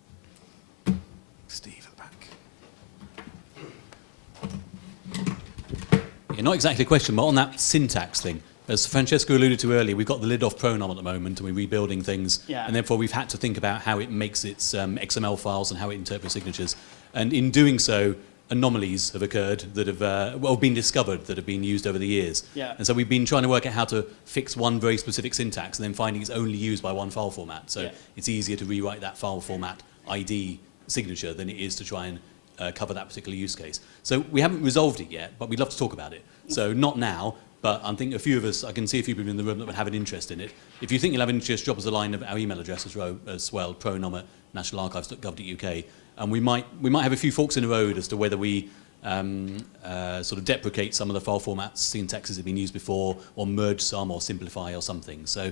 Steve at the back. Yeah, not exactly a question, but on that syntax thing. As Francesca alluded to earlier, we've got the lid off Pronom at the moment, and we're rebuilding things, and therefore we've had to think about how it makes its XML files and how it interprets signatures. And in doing so, anomalies have occurred that have been discovered that have been used over the years. Yeah. And so we've been trying to work out how to fix one very specific syntax and then finding it's only used by one file format. So it's easier to rewrite that file format ID signature than it is to try and cover that particular use case. So we haven't resolved it yet, but we'd love to talk about it. So not now, but I think a few of us, I can see a few people in the room that would have an interest in it. If you think you'll have an interest, drop us a line of our email address as well, pronom@nationalarchives.gov.uk. And we might have a few forks in the road as to whether we sort of deprecate some of the file formats, syntaxes that have been used before, or merge some, or simplify, or something. So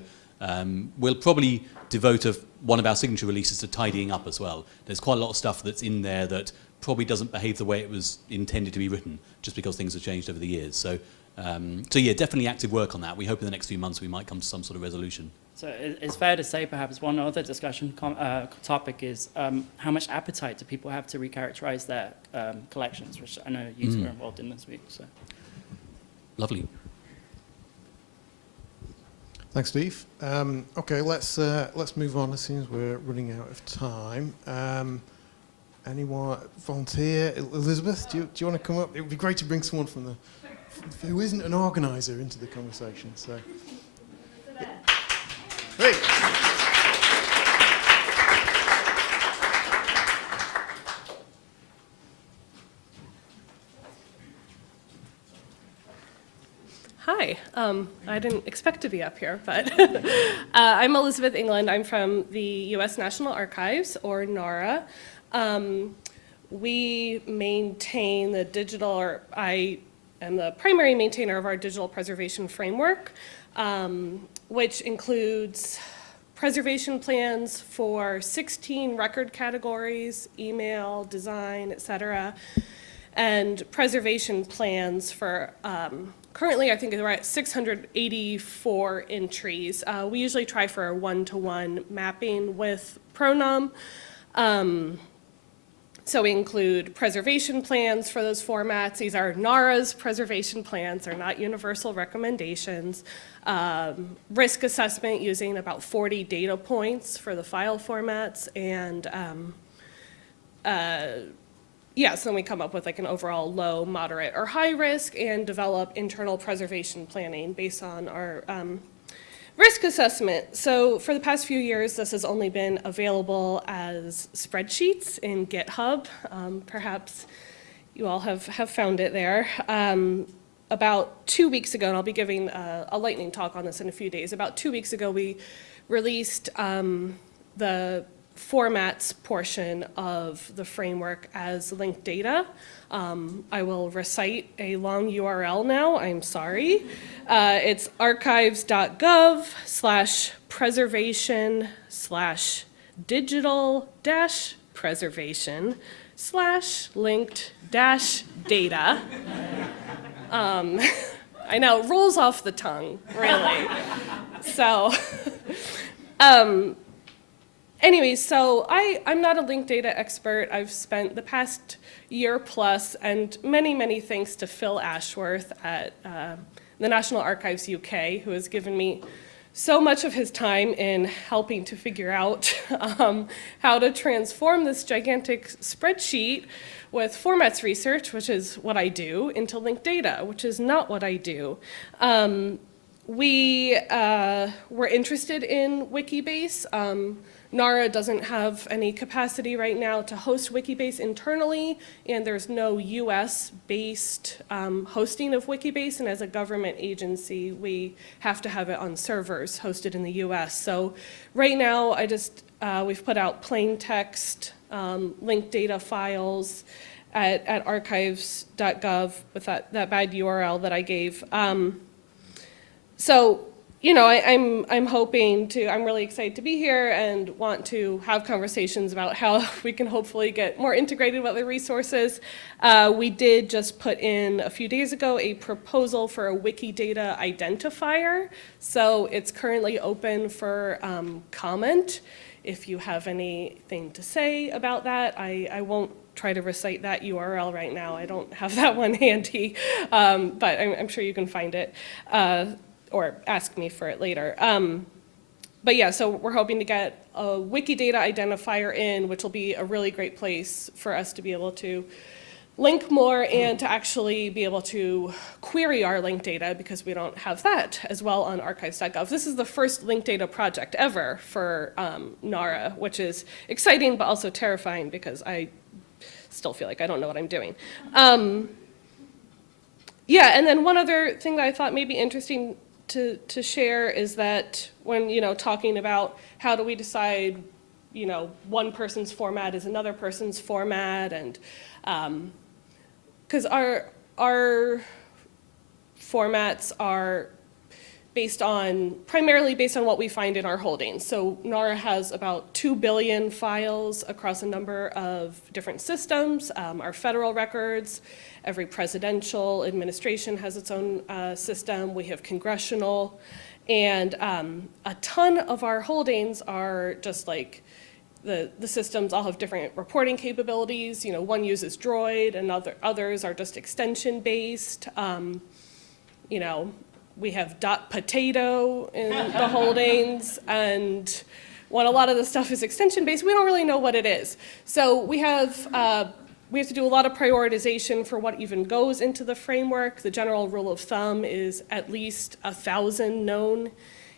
we'll probably devote one of our signature releases to tidying up as well. There's quite a lot of stuff that's in there that probably doesn't behave the way it was intended to be written, just because things have changed over the years. So So yeah, definitely active work on that. We hope in the next few months we might come to some sort of resolution. So it's fair to say perhaps one other discussion topic is how much appetite do people have to recharacterize their collections, which I know you two are involved in this week. So. Lovely. Thanks, Steve. Okay, let's move on as soon as we're running out of time. Anyone volunteer? Elizabeth, do you want to come up? It would be great to bring someone from who isn't an organizer into the conversation. So, great. Hi, I didn't expect to be up here, but I'm Elizabeth England. I'm from the U.S. National Archives, or NARA. We maintain the digital, or I am the primary maintainer of our digital preservation framework, which includes preservation plans for 16 record categories: email, design, etc., and preservation plans for currently, I think we're at 684 entries. We usually try for a one-to-one mapping with Pronom. So we include preservation plans for those formats. These are NARA's preservation plans. They're not universal recommendations. Risk assessment using about 40 data points for the file formats. And so then we come up with like an overall low, moderate, or high risk and develop internal preservation planning based on our risk assessment. So for the past few years, this has only been available as spreadsheets in GitHub. Perhaps you all have found it there. About 2 weeks ago, and I'll be giving a lightning talk on this in a few days, about 2 weeks ago we released the formats portion of the framework as linked data. I will recite a long URL now, I'm sorry. It's archives.gov/preservation/digital-preservation/linked-data. I know, it rolls off the tongue, really. So, anyways, so I'm not a linked data expert. I've spent the past year plus, and many thanks to Phil Ashworth at the National Archives UK, who has given me so much of his time in helping to figure out how to transform this gigantic spreadsheet with formats research, which is what I do, into linked data, which is not what I do. We were interested in Wikibase. NARA doesn't have any capacity right now to host Wikibase internally, and there's no US-based hosting of Wikibase, and as a government agency, we have to have it on servers hosted in the US. So right now, we've put out plain text, linked data files at archives.gov with that bad URL that I gave. So, you know, I'm really excited to be here and want to have conversations about how we can hopefully get more integrated with other resources. We did just put in a few days ago a proposal for a Wikidata identifier. So it's currently open for comment. If you have anything to say about that, I won't try to recite that URL right now. I don't have that one handy, but I'm sure you can find it. Or ask me for it later. But yeah, so we're hoping to get a Wikidata identifier in, which will be a really great place for us to be able to link more and to actually be able to query our linked data, because we don't have that as well on archives.gov. This is the first linked data project ever for NARA, which is exciting but also terrifying because I still feel like I don't know what I'm doing. Yeah, and then one other thing that I thought may be interesting to share is that when, you know, talking about how do we decide, you know, one person's format is another person's format, and because our formats are primarily based on what we find in our holdings. So NARA has about 2 billion files across a number of different systems, our federal records. Every presidential administration has its own system. We have congressional. And a ton of our holdings are just like the systems all have different reporting capabilities. You know, one uses Droid and others are just extension based. You know, we have .potato in the holdings, and when a lot of the stuff is extension based, we don't really know what it is. So we have to do a lot of prioritization for what even goes into the framework. The general rule of thumb is at least 1,000 known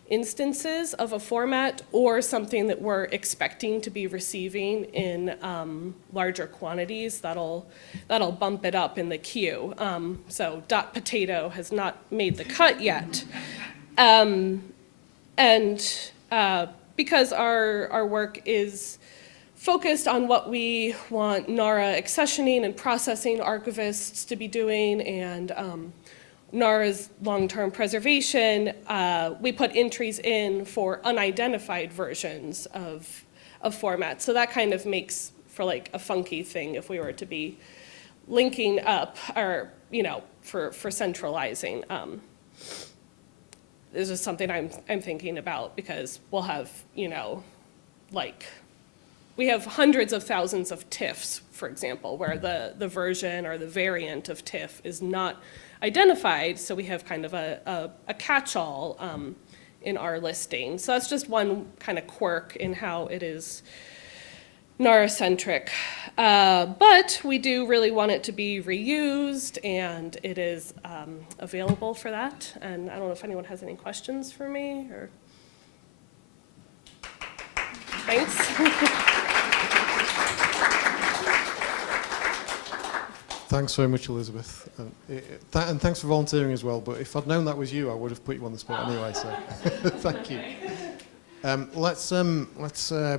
instances of a format or something that we're expecting to be receiving in larger quantities. That'll bump it up in the queue. So .potato has not made the cut yet. Because our work is focused on what we want NARA accessioning and processing archivists to be doing, and NARA's long-term preservation, we put entries in for unidentified versions of formats. So that kind of makes for like a funky thing if we were to be linking up, or, you know, for centralizing. This is something I'm thinking about, because we'll have, you know, like, we have hundreds of thousands of TIFFs, for example, where the version or the variant of TIFF is not identified, so we have kind of a catch-all in our listing. So that's just one kind of quirk in how it is NARA-centric. But we do really want it to be reused, and it is available for that. And I don't know if anyone has any questions for me, or... Thanks. Thanks very much, Elizabeth. And thanks for volunteering as well, but if I'd known that was you, I would have put you on the spot anyway, so thank you. Let's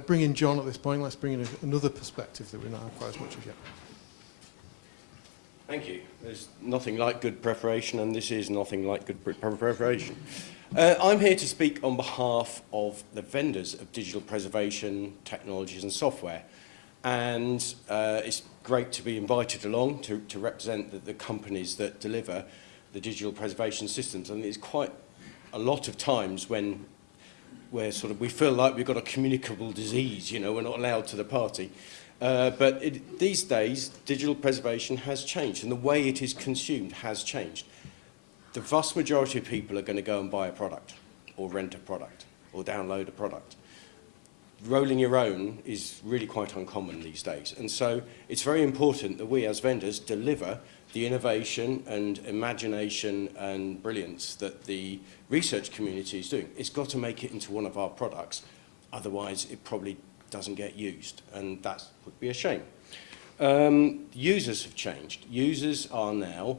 bring in John at this point. Let's bring in another perspective that we don't have quite as much of yet. Thank you. There's nothing like good preparation, and this is nothing like good preparation. I'm here to speak on behalf of the vendors of digital preservation technologies and software. And it's great to be invited along to represent the companies that deliver the digital preservation systems. And there's quite a lot of times when we feel like we've got a communicable disease, you know, we're not allowed to the party. But these days, digital preservation has changed, and the way it is consumed has changed. The vast majority of people are going to go and buy a product, or rent a product, or download a product. Rolling your own is really quite uncommon these days. And so it's very important that we as vendors deliver the innovation and imagination and brilliance that the research community is doing. It's got to make it into one of our products. Otherwise, it probably doesn't get used. And that would be a shame. Users have changed. Users are now,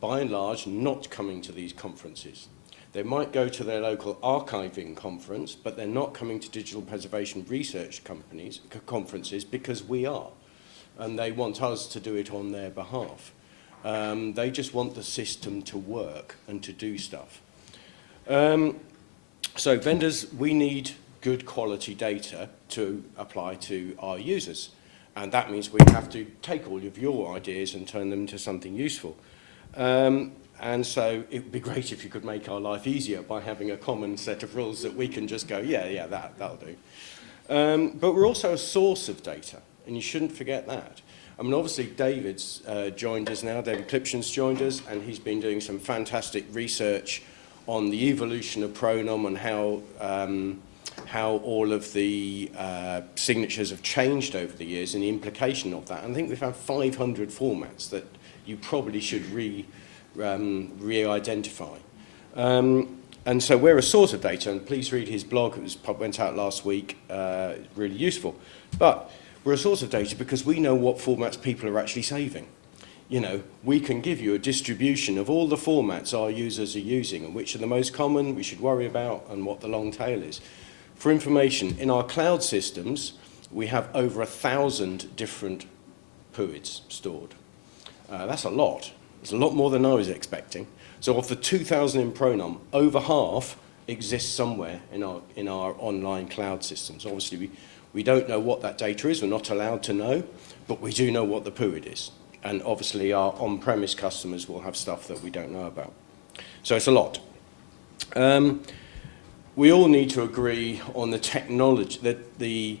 by and large, not coming to these conferences. They might go to their local archiving conference, but they're not coming to digital preservation research conferences because we are. And they want us to do it on their behalf. They just want the system to work and to do stuff. So vendors, we need good quality data to apply to our users. And that means we have to take all of your ideas and turn them into something useful. And so it would be great if you could make our life easier by having a common set of rules that we can just go, yeah, that'll do. But we're also a source of data, and you shouldn't forget that. I mean, obviously, David's joined us now. David Klipschen's joined us, and he's been doing some fantastic research on the evolution of Pronom and how all of the signatures have changed over the years and the implication of that. And I think we've had 500 formats that you probably should re-identify. And so we're a source of data, and please read his blog. It went out last week, really useful. But we're a source of data because we know what formats people are actually saving. You know, we can give you a distribution of all the formats our users are using and which are the most common we should worry about and what the long tail is. For information, in our cloud systems, we have over 1,000 different PUIDs stored. That's a lot. It's a lot more than I was expecting. So of the 2,000 in Pronom, over half exists somewhere in our online cloud systems. Obviously, we don't know what that data is. We're not allowed to know, but we do know what the PUID is. And obviously, our on-premise customers will have stuff that we don't know about. So it's a lot. We all need to agree on the technology, the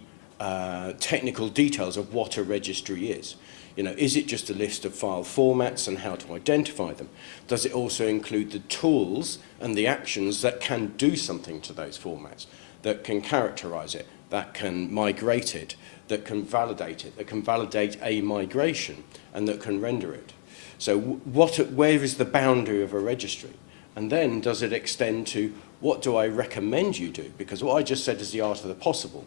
technical details of what a registry is. You know, is it just a list of file formats and how to identify them? Does it also include the tools and the actions that can do something to those formats, that can characterize it, that can migrate it, that can validate it, that can validate a migration, and that can render it? So where is the boundary of a registry? And then does it extend to what do I recommend you do? Because what I just said is the art of the possible.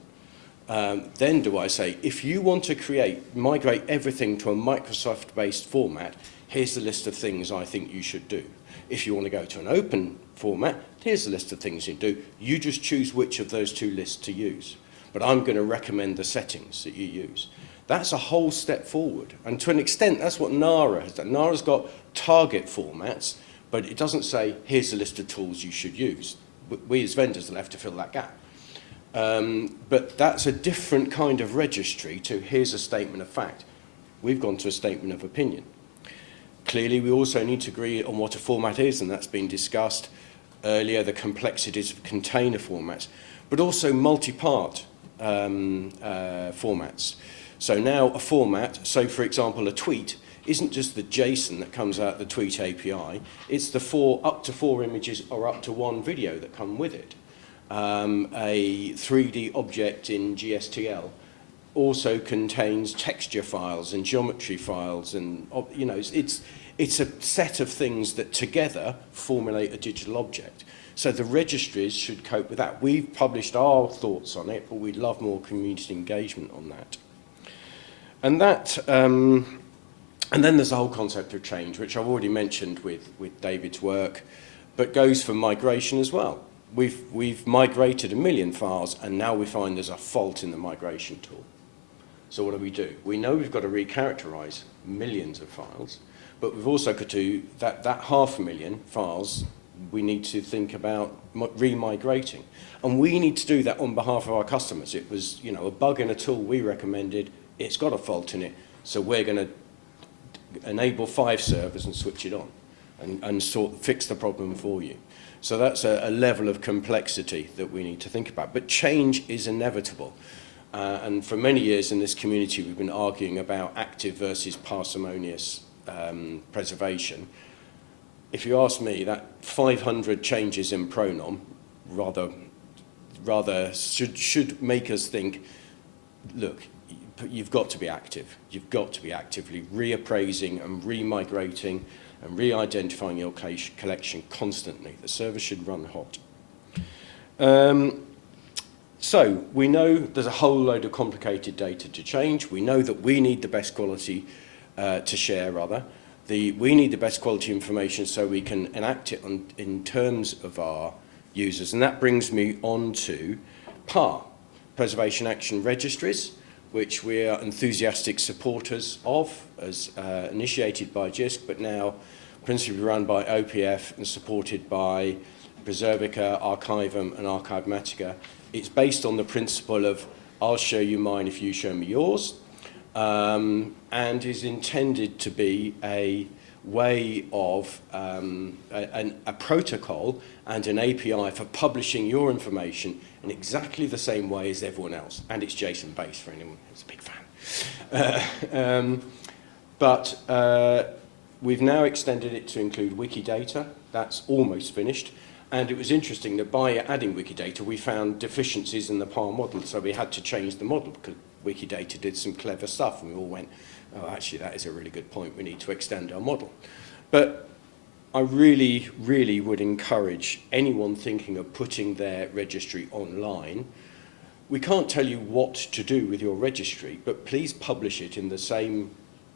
Then do I say, if you want to migrate everything to a Microsoft-based format, here's the list of things I think you should do. If you want to go to an open format, here's the list of things you do. You just choose which of those two lists to use. But I'm going to recommend the settings that you use. That's a whole step forward. And to an extent, that's what NARA has done. NARA's got target formats, but it doesn't say, here's the list of tools you should use. We as vendors will have to fill that gap. But that's a different kind of registry to here's a statement of fact. We've gone to a statement of opinion. Clearly, we also need to agree on what a format is, and that's been discussed earlier, the complexities of container formats, but also multi-part formats. So now a format, so for example, a tweet, isn't just the JSON that comes out the tweet API, it's the up to 4 images or up to 1 video that come with it. A 3D object in GSTL also contains texture files and geometry files, and you know, it's a set of things that together formulate a digital object. So the registries should cope with that. We've published our thoughts on it, but we'd love more community engagement on that. And then there's the whole concept of change, which I've already mentioned with David's work, but goes for migration as well. We've migrated 1 million files, and now we find there's a fault in the migration tool. So what do? We know we've got to recharacterize millions of files, but we've also got to, that 500,000 files, we need to think about remigrating. And we need to do that on behalf of our customers. It was, you know, a bug in a tool we recommended, it's got a fault in it, so we're going to enable 5 servers and switch it on and fix the problem for you. So that's a level of complexity that we need to think about. But change is inevitable. And for many years in this community, we've been arguing about active versus parsimonious preservation. If you ask me, that 500 changes in Pronom rather should make us think, look, you've got to be active. You've got to be actively reappraising and remigrating and re-identifying your collection constantly. The server should run hot. So we know there's a whole load of complicated data to change. We know that we need the best quality to share, rather. We need the best quality information so we can enact it in terms of our users. And that brings me on to PAR, Preservation Action Registries, which we are enthusiastic supporters of, as initiated by JISC, but now principally run by OPF and supported by Preservica, Archivum, and Archivematica. It's based on the principle of, I'll show you mine if you show me yours, and is intended to be a way of a protocol and an API for publishing your information in exactly the same way as everyone else. And it's JSON-based for anyone who's a big fan. But we've now extended it to include Wikidata. That's almost finished. And it was interesting that by adding Wikidata, we found deficiencies in the PAR model. So we had to change the model because Wikidata did some clever stuff. And we all went, oh, actually, that is a really good point. We need to extend our model. But I really, really would encourage anyone thinking of putting their registry online. We can't tell you what to do with your registry, but please publish it in the same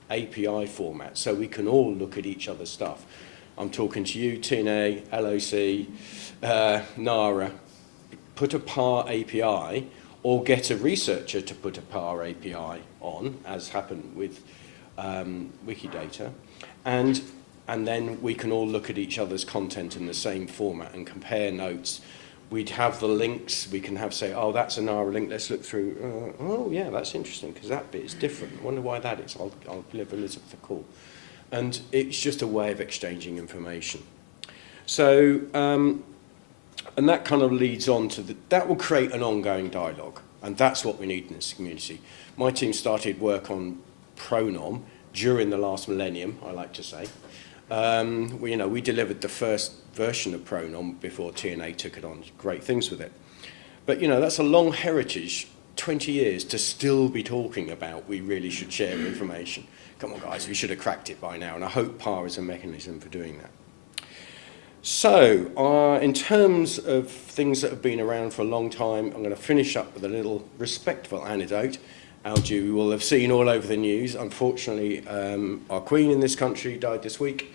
API format so we can all look at each other's stuff. I'm talking to you, TNA, LOC, NARA. Put a PAR API or get a researcher to put a PAR API on, as happened with Wikidata, and and then we can all look at each other's content in the same format and compare notes. We'd have the links, we can have, say, oh, that's an NARA link, let's look through, oh yeah, that's interesting, because that bit is different. I wonder why that is. I'll give Elizabeth a call. And it's just a way of exchanging information. So, and that kind of leads on to, that will create an ongoing dialogue, and that's what we need in this community. My team started work on Pronom during the last millennium, I like to say. We delivered the first version of Pronom before TNA took it on. Great things with it. But, that's a long heritage, 20 years, to still be talking about we really should share information. Come on, guys, we should have cracked it by now, and I hope PAR is a mechanism for doing that. So, in terms of things that have been around for a long time, I'm going to finish up with a little respectful anecdote. Algie, you will have seen all over the news. Unfortunately, our Queen in this country died this week,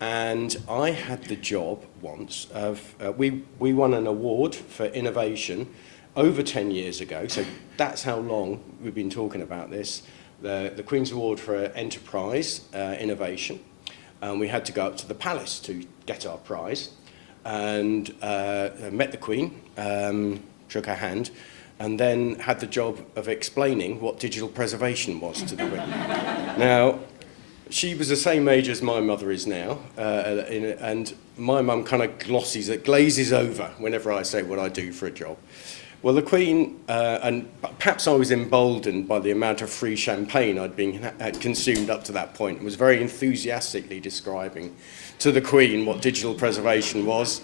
and I had the job once of, we won an award for innovation over 10 years ago, so that's how long we've been talking about this, the Queen's Award for Enterprise Innovation. And we had to go up to the palace to get our prize, and met the Queen, shook her hand, and then had the job of explaining what digital preservation was to the Queen. Now, she was the same age as my mother is now, and my mum kind of glazes over whenever I say what I do for a job. Well, the Queen, and perhaps I was emboldened by the amount of free champagne had consumed up to that point, and was very enthusiastically describing to the Queen what digital preservation was.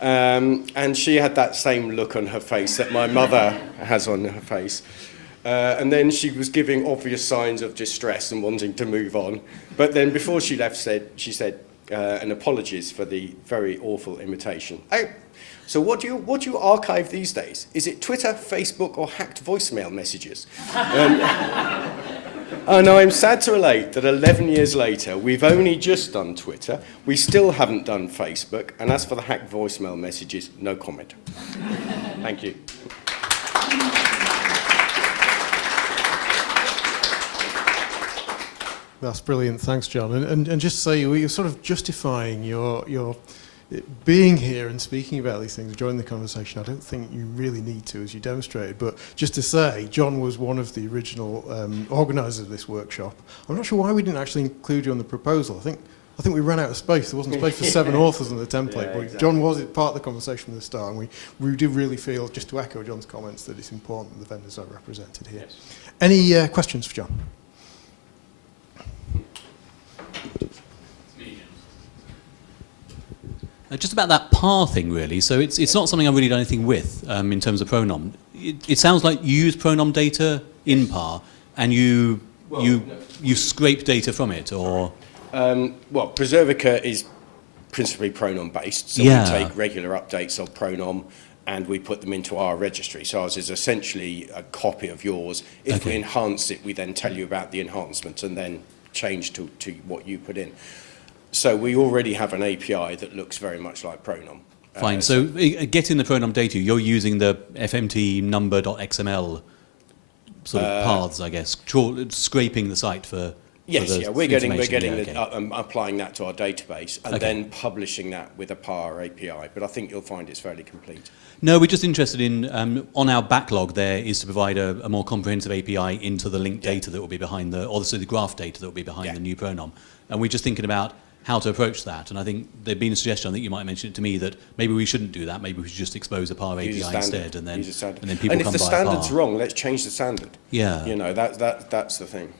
And she had that same look on her face that my mother has on her face. And then she was giving obvious signs of distress and wanting to move on. But then before she left, she said, and apologies for the very awful imitation. Oh, so what do you archive these days? Is it Twitter, Facebook, or hacked voicemail messages? And I'm sad to relate that 11 years later, we've only just done Twitter. We still haven't done Facebook. And as for the hacked voicemail messages, no comment. Thank you. That's brilliant. Thanks, John. And just to say, you're sort of justifying your being here and speaking about these things, joining the conversation. I don't think you really need to, as you demonstrated. But just to say, John was one of the original organisers of this workshop. I'm not sure why we didn't actually include you on the proposal. I think we ran out of space. There wasn't space for 7 authors on the template. Yeah, exactly. John was part of the conversation from the start, and we do really feel, just to echo John's comments, that it's important that the vendors are represented here. Yes. Any questions for John? Just about that PAR thing, really. So it's not something I've really done anything with in terms of Pronom. It sounds like you use Pronom data in PAR, and you scrape data from it, or? Well, Preservica is principally Pronom based, so we take regular updates of Pronom and we put them into our registry. So ours is essentially a copy of yours. If we enhance it, we then tell you about the enhancement and then change to what you put in. So we already have an API that looks very much like Pronom. Fine. So getting the Pronom data, you're using the FMT number.xml sort of paths, I guess, scraping the site for. Yes, we're applying that to our database and then publishing that with a PAR API. But I think you'll find it's fairly complete. No, we're just interested in, on our backlog there is to provide a more comprehensive API into the linked data that will be behind the graph data that will be behind the new Pronom. And we're just thinking about how to approach that. And I think there'd been a suggestion, I think you might have mentioned it to me, that maybe we shouldn't do that. Maybe we should just expose a PAR API instead, and then people come by PAR. And if the standard's wrong, let's change the standard. Yeah. You know, that's the thing.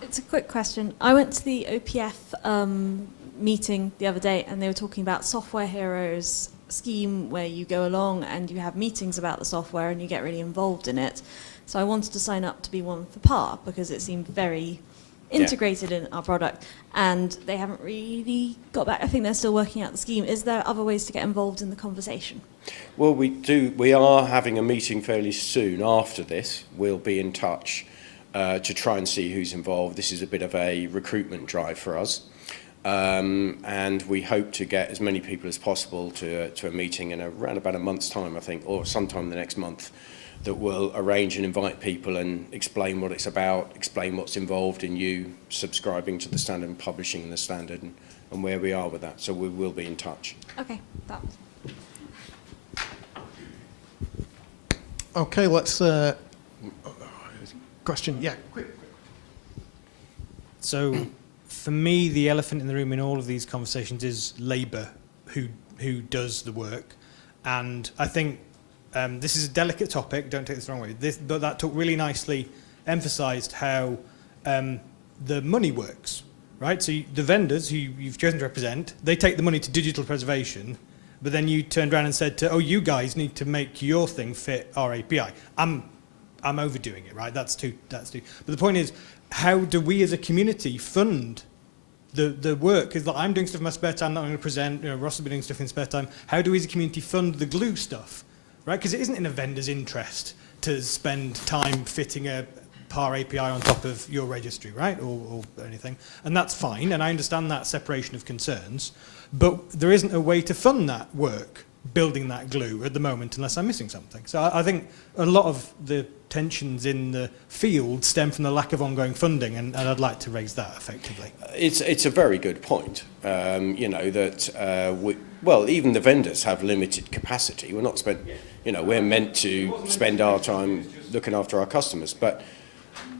It's a quick question. I went to the OPF meeting the other day, and they were talking about Software Heroes scheme where you go along and you have meetings about the software and you get really involved in it. So I wanted to sign up to be one for PAR because it seemed very integrated in our product, and they haven't really got back. I think they're still working out the scheme. Is there other ways to get involved in the conversation? Well, we are having a meeting fairly soon after this. We'll be in touch to try and see who's involved. This is a bit of a recruitment drive for us. And we hope to get as many people as possible to a meeting in around about a month's time, I think, or sometime the next month. that will arrange and invite people and explain what it's about, explain what's involved in you subscribing to the standard and publishing the standard, and where we are with that. So we will be in touch. Okay, that was. Okay, let's. Question, yeah, quick. So, for me, the elephant in the room in all of these conversations is labour, who does the work, and I think this is a delicate topic. Don't take this the wrong way. But that talk really nicely emphasised how the money works, right? So the vendors who you've chosen to represent, they take the money to digital preservation, but then you turned around and said to, oh, you guys need to make your thing fit our API. I'm overdoing it, right? That's too. But the point is, how do we as a community fund the work? Because like, I'm doing stuff in my spare time, not going to present, Ross has been doing stuff in spare time. How do we as a community fund the glue stuff, right? Because it isn't in a vendor's interest to spend time fitting a PAR API on top of your registry, right? Or anything. And that's fine, and I understand that separation of concerns, but there isn't a way to fund that work, building that glue at the moment, unless I'm missing something. So I think a lot of the tensions in the field stem from the lack of ongoing funding, and I'd like to raise that effectively. It's a very good point. That even the vendors have limited capacity. We're not we're meant to spend our time looking after our customers. But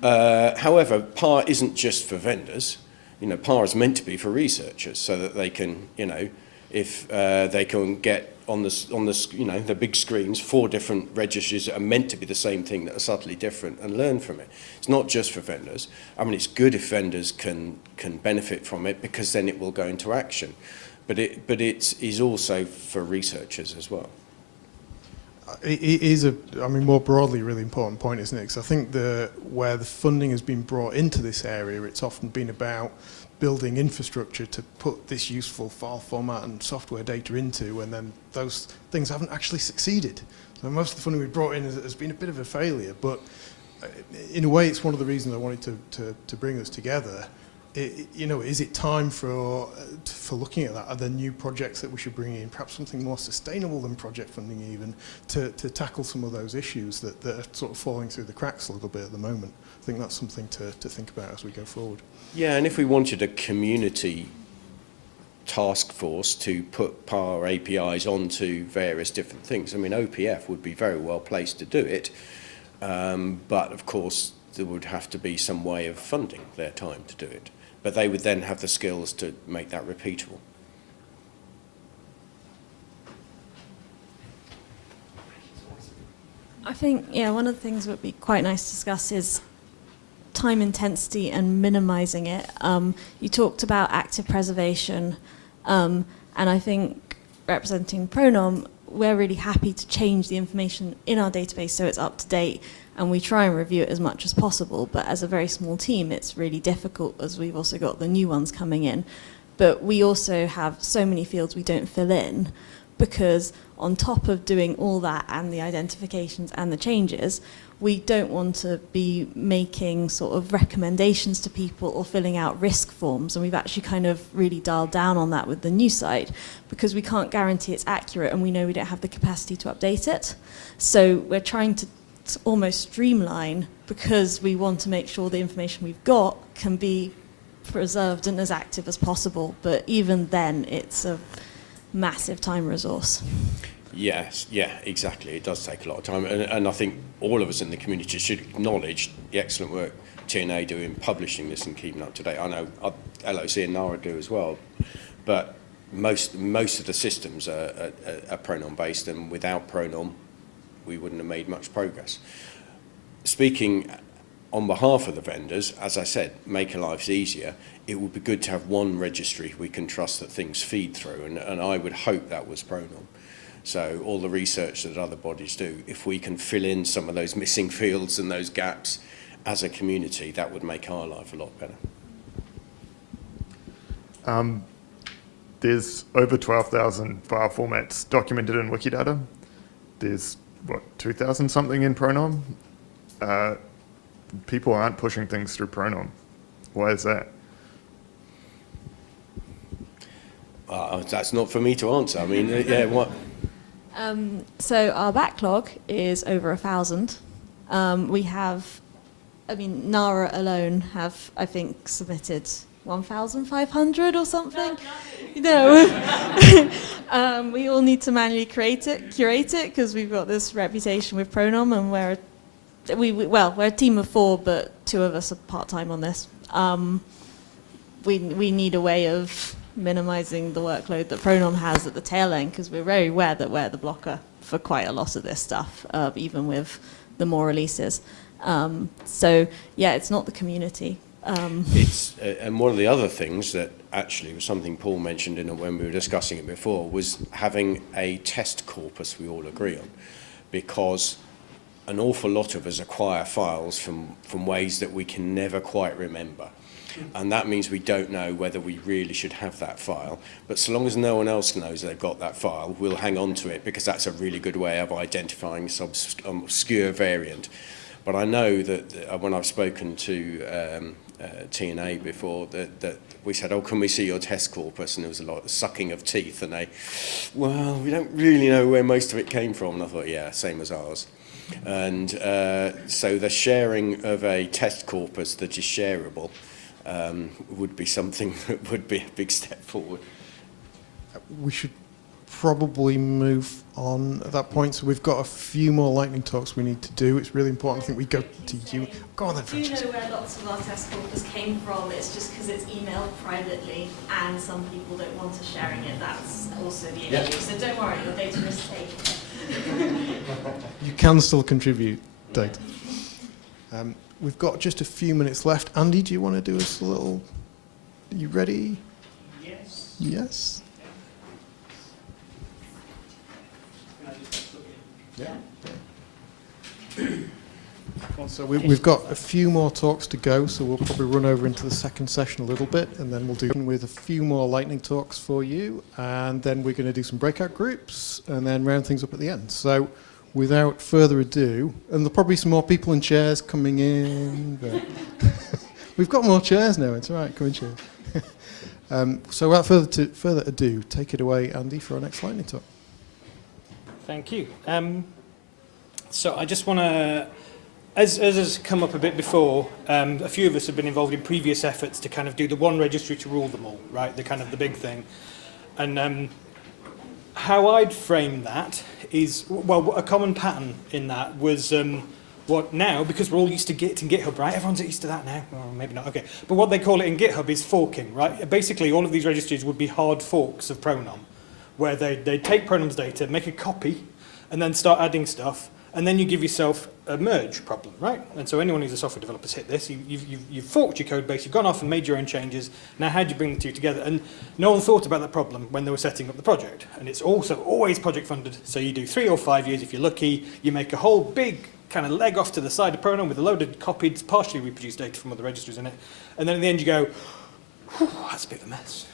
however, PAR isn't just for vendors. PAR is meant to be for researchers, so that they can, if they can get on the big screens 4 different registries that are meant to be the same thing that are subtly different, and learn from it. It's not just for vendors. I mean, it's good if vendors can benefit from it, because then it will go into action. But it is also for researchers as well. It is more broadly, really important point, isn't it? Because I think where the funding has been brought into this area, it's often been about building infrastructure to put this useful file format and software data into, and then those things haven't actually succeeded. So most of the funding we brought in has been a bit of a failure, but in a way it's one of the reasons I wanted to bring us together. Is it time for looking at that? Are there new projects that we should bring in, perhaps something more sustainable than project funding even, to tackle some of those issues that are sort of falling through the cracks a little bit at the moment? I think that's something to think about as we go forward. Yeah, and if we wanted a community task force to put PAR APIs onto various different things, I mean, OPF would be very well placed to do it, but of course there would have to be some way of funding their time to do it. But they would then have the skills to make that repeatable. I think, one of the things that would be quite nice to discuss is time intensity and minimizing it. You talked about active preservation, and I think representing Pronom, we're really happy to change the information in our database so it's up to date, and we try and review it as much as possible. But as a very small team, it's really difficult, as we've also got the new ones coming in. But we also have so many fields we don't fill in, because on top of doing all that and the identifications and the changes, we don't want to be making sort of recommendations to people or filling out risk forms. And we've actually kind of really dialed down on that with the new site, because we can't guarantee it's accurate, and we know we don't have the capacity to update it. So we're trying to almost streamline, because we want to make sure the information we've got can be preserved and as active as possible. But even then, it's a massive time resource. Yes, yeah, exactly. It does take a lot of time. And I think all of us in the community should acknowledge the excellent work TNA do in publishing this and keeping up to date. I know LOC and NARA do as well, but most of the systems are Pronom based, and without Pronom, we wouldn't have made much progress. Speaking on behalf of the vendors, as I said, make our lives easier. It would be good to have one registry we can trust that things feed through, and I would hope that was Pronom. So all the research that other bodies do, if we can fill in some of those missing fields and those gaps as a community, that would make our life a lot better. There's over 12,000 file formats documented in Wikidata. There's, 2,000 something in Pronom? People aren't pushing things through Pronom. Why is that? That's not for me to answer. I mean, yeah, what? So our backlog is over 1,000. We have, NARA alone have, I think, submitted 1,500 or something. No. We all need to manually curate it, because we've got this reputation with Pronom, and we're a team of 4, but 2 of us are part-time on this. We need a way of minimizing the workload that Pronom has at the tail end, because we're very aware that we're the blocker for quite a lot of this stuff, even with the more releases. So yeah, it's not the community. And one of the other things that actually was something Paul mentioned when we were discussing it before was having a test corpus we all agree on, because an awful lot of us acquire files from ways that we can never quite remember. And that means we don't know whether we really should have that file. But so long as no one else knows they've got that file, we'll hang on to it, because that's a really good way of identifying some obscure variant. But I know that when I've spoken to TNA before, that we said, oh, can we see your test corpus? And there was a lot of sucking of teeth, and we don't really know where most of it came from. And I thought, yeah, same as ours. And so the sharing of a test corpus that is shareable would be something that would be a big step forward. We should probably move on at that point. So we've got a few more lightning talks we need to do. It's really important. I think we go to you. Go on then, Francesca. Do you know where lots of our test corpus came from? It's just because it's emailed privately, and some people don't want us sharing it. That's also the issue. Yeah. So don't worry, your data is safe. You can still contribute data. We've got just a few minutes left. Andy, do you want to do us a little... Are you ready? Yes. Yes? Yeah. So we've got a few more talks to go, so we'll probably run over into the second session a little bit, and then we'll do with a few more lightning talks for you, and then we're going to do some breakout groups, and then round things up at the end. So without further ado, and there'll probably be some more people in chairs coming in, but we've got more chairs now, it's all right, come in chairs. So without further ado, take it away, Andy, for our next lightning talk. Thank you. So I just want to, as has come up a bit before, a few of us have been involved in previous efforts to kind of do the one registry to rule them all, right? The kind of the big thing. And how I'd frame that is, well, a common pattern in that was what now, because we're all used to Git and GitHub, right? Everyone's used to that now. Oh, maybe not, okay. But what they call it in GitHub is forking, right? Basically, all of these registries would be hard forks of Pronom, where they take Pronom's data, make a copy, and then start adding stuff, and then you give yourself a merge problem, right? And so anyone who's a software developer's hit this. You've forked your code base, you've gone off and made your own changes. Now how do you bring the two together? And no one thought about that problem when they were setting up the project. And it's also always project funded. So you do 3 or 5 years if you're lucky. You make a whole big kind of leg off to the side of Pronom with a load of copied, partially reproduced data from other registries in it. And then in the end you go, that's a bit of a mess.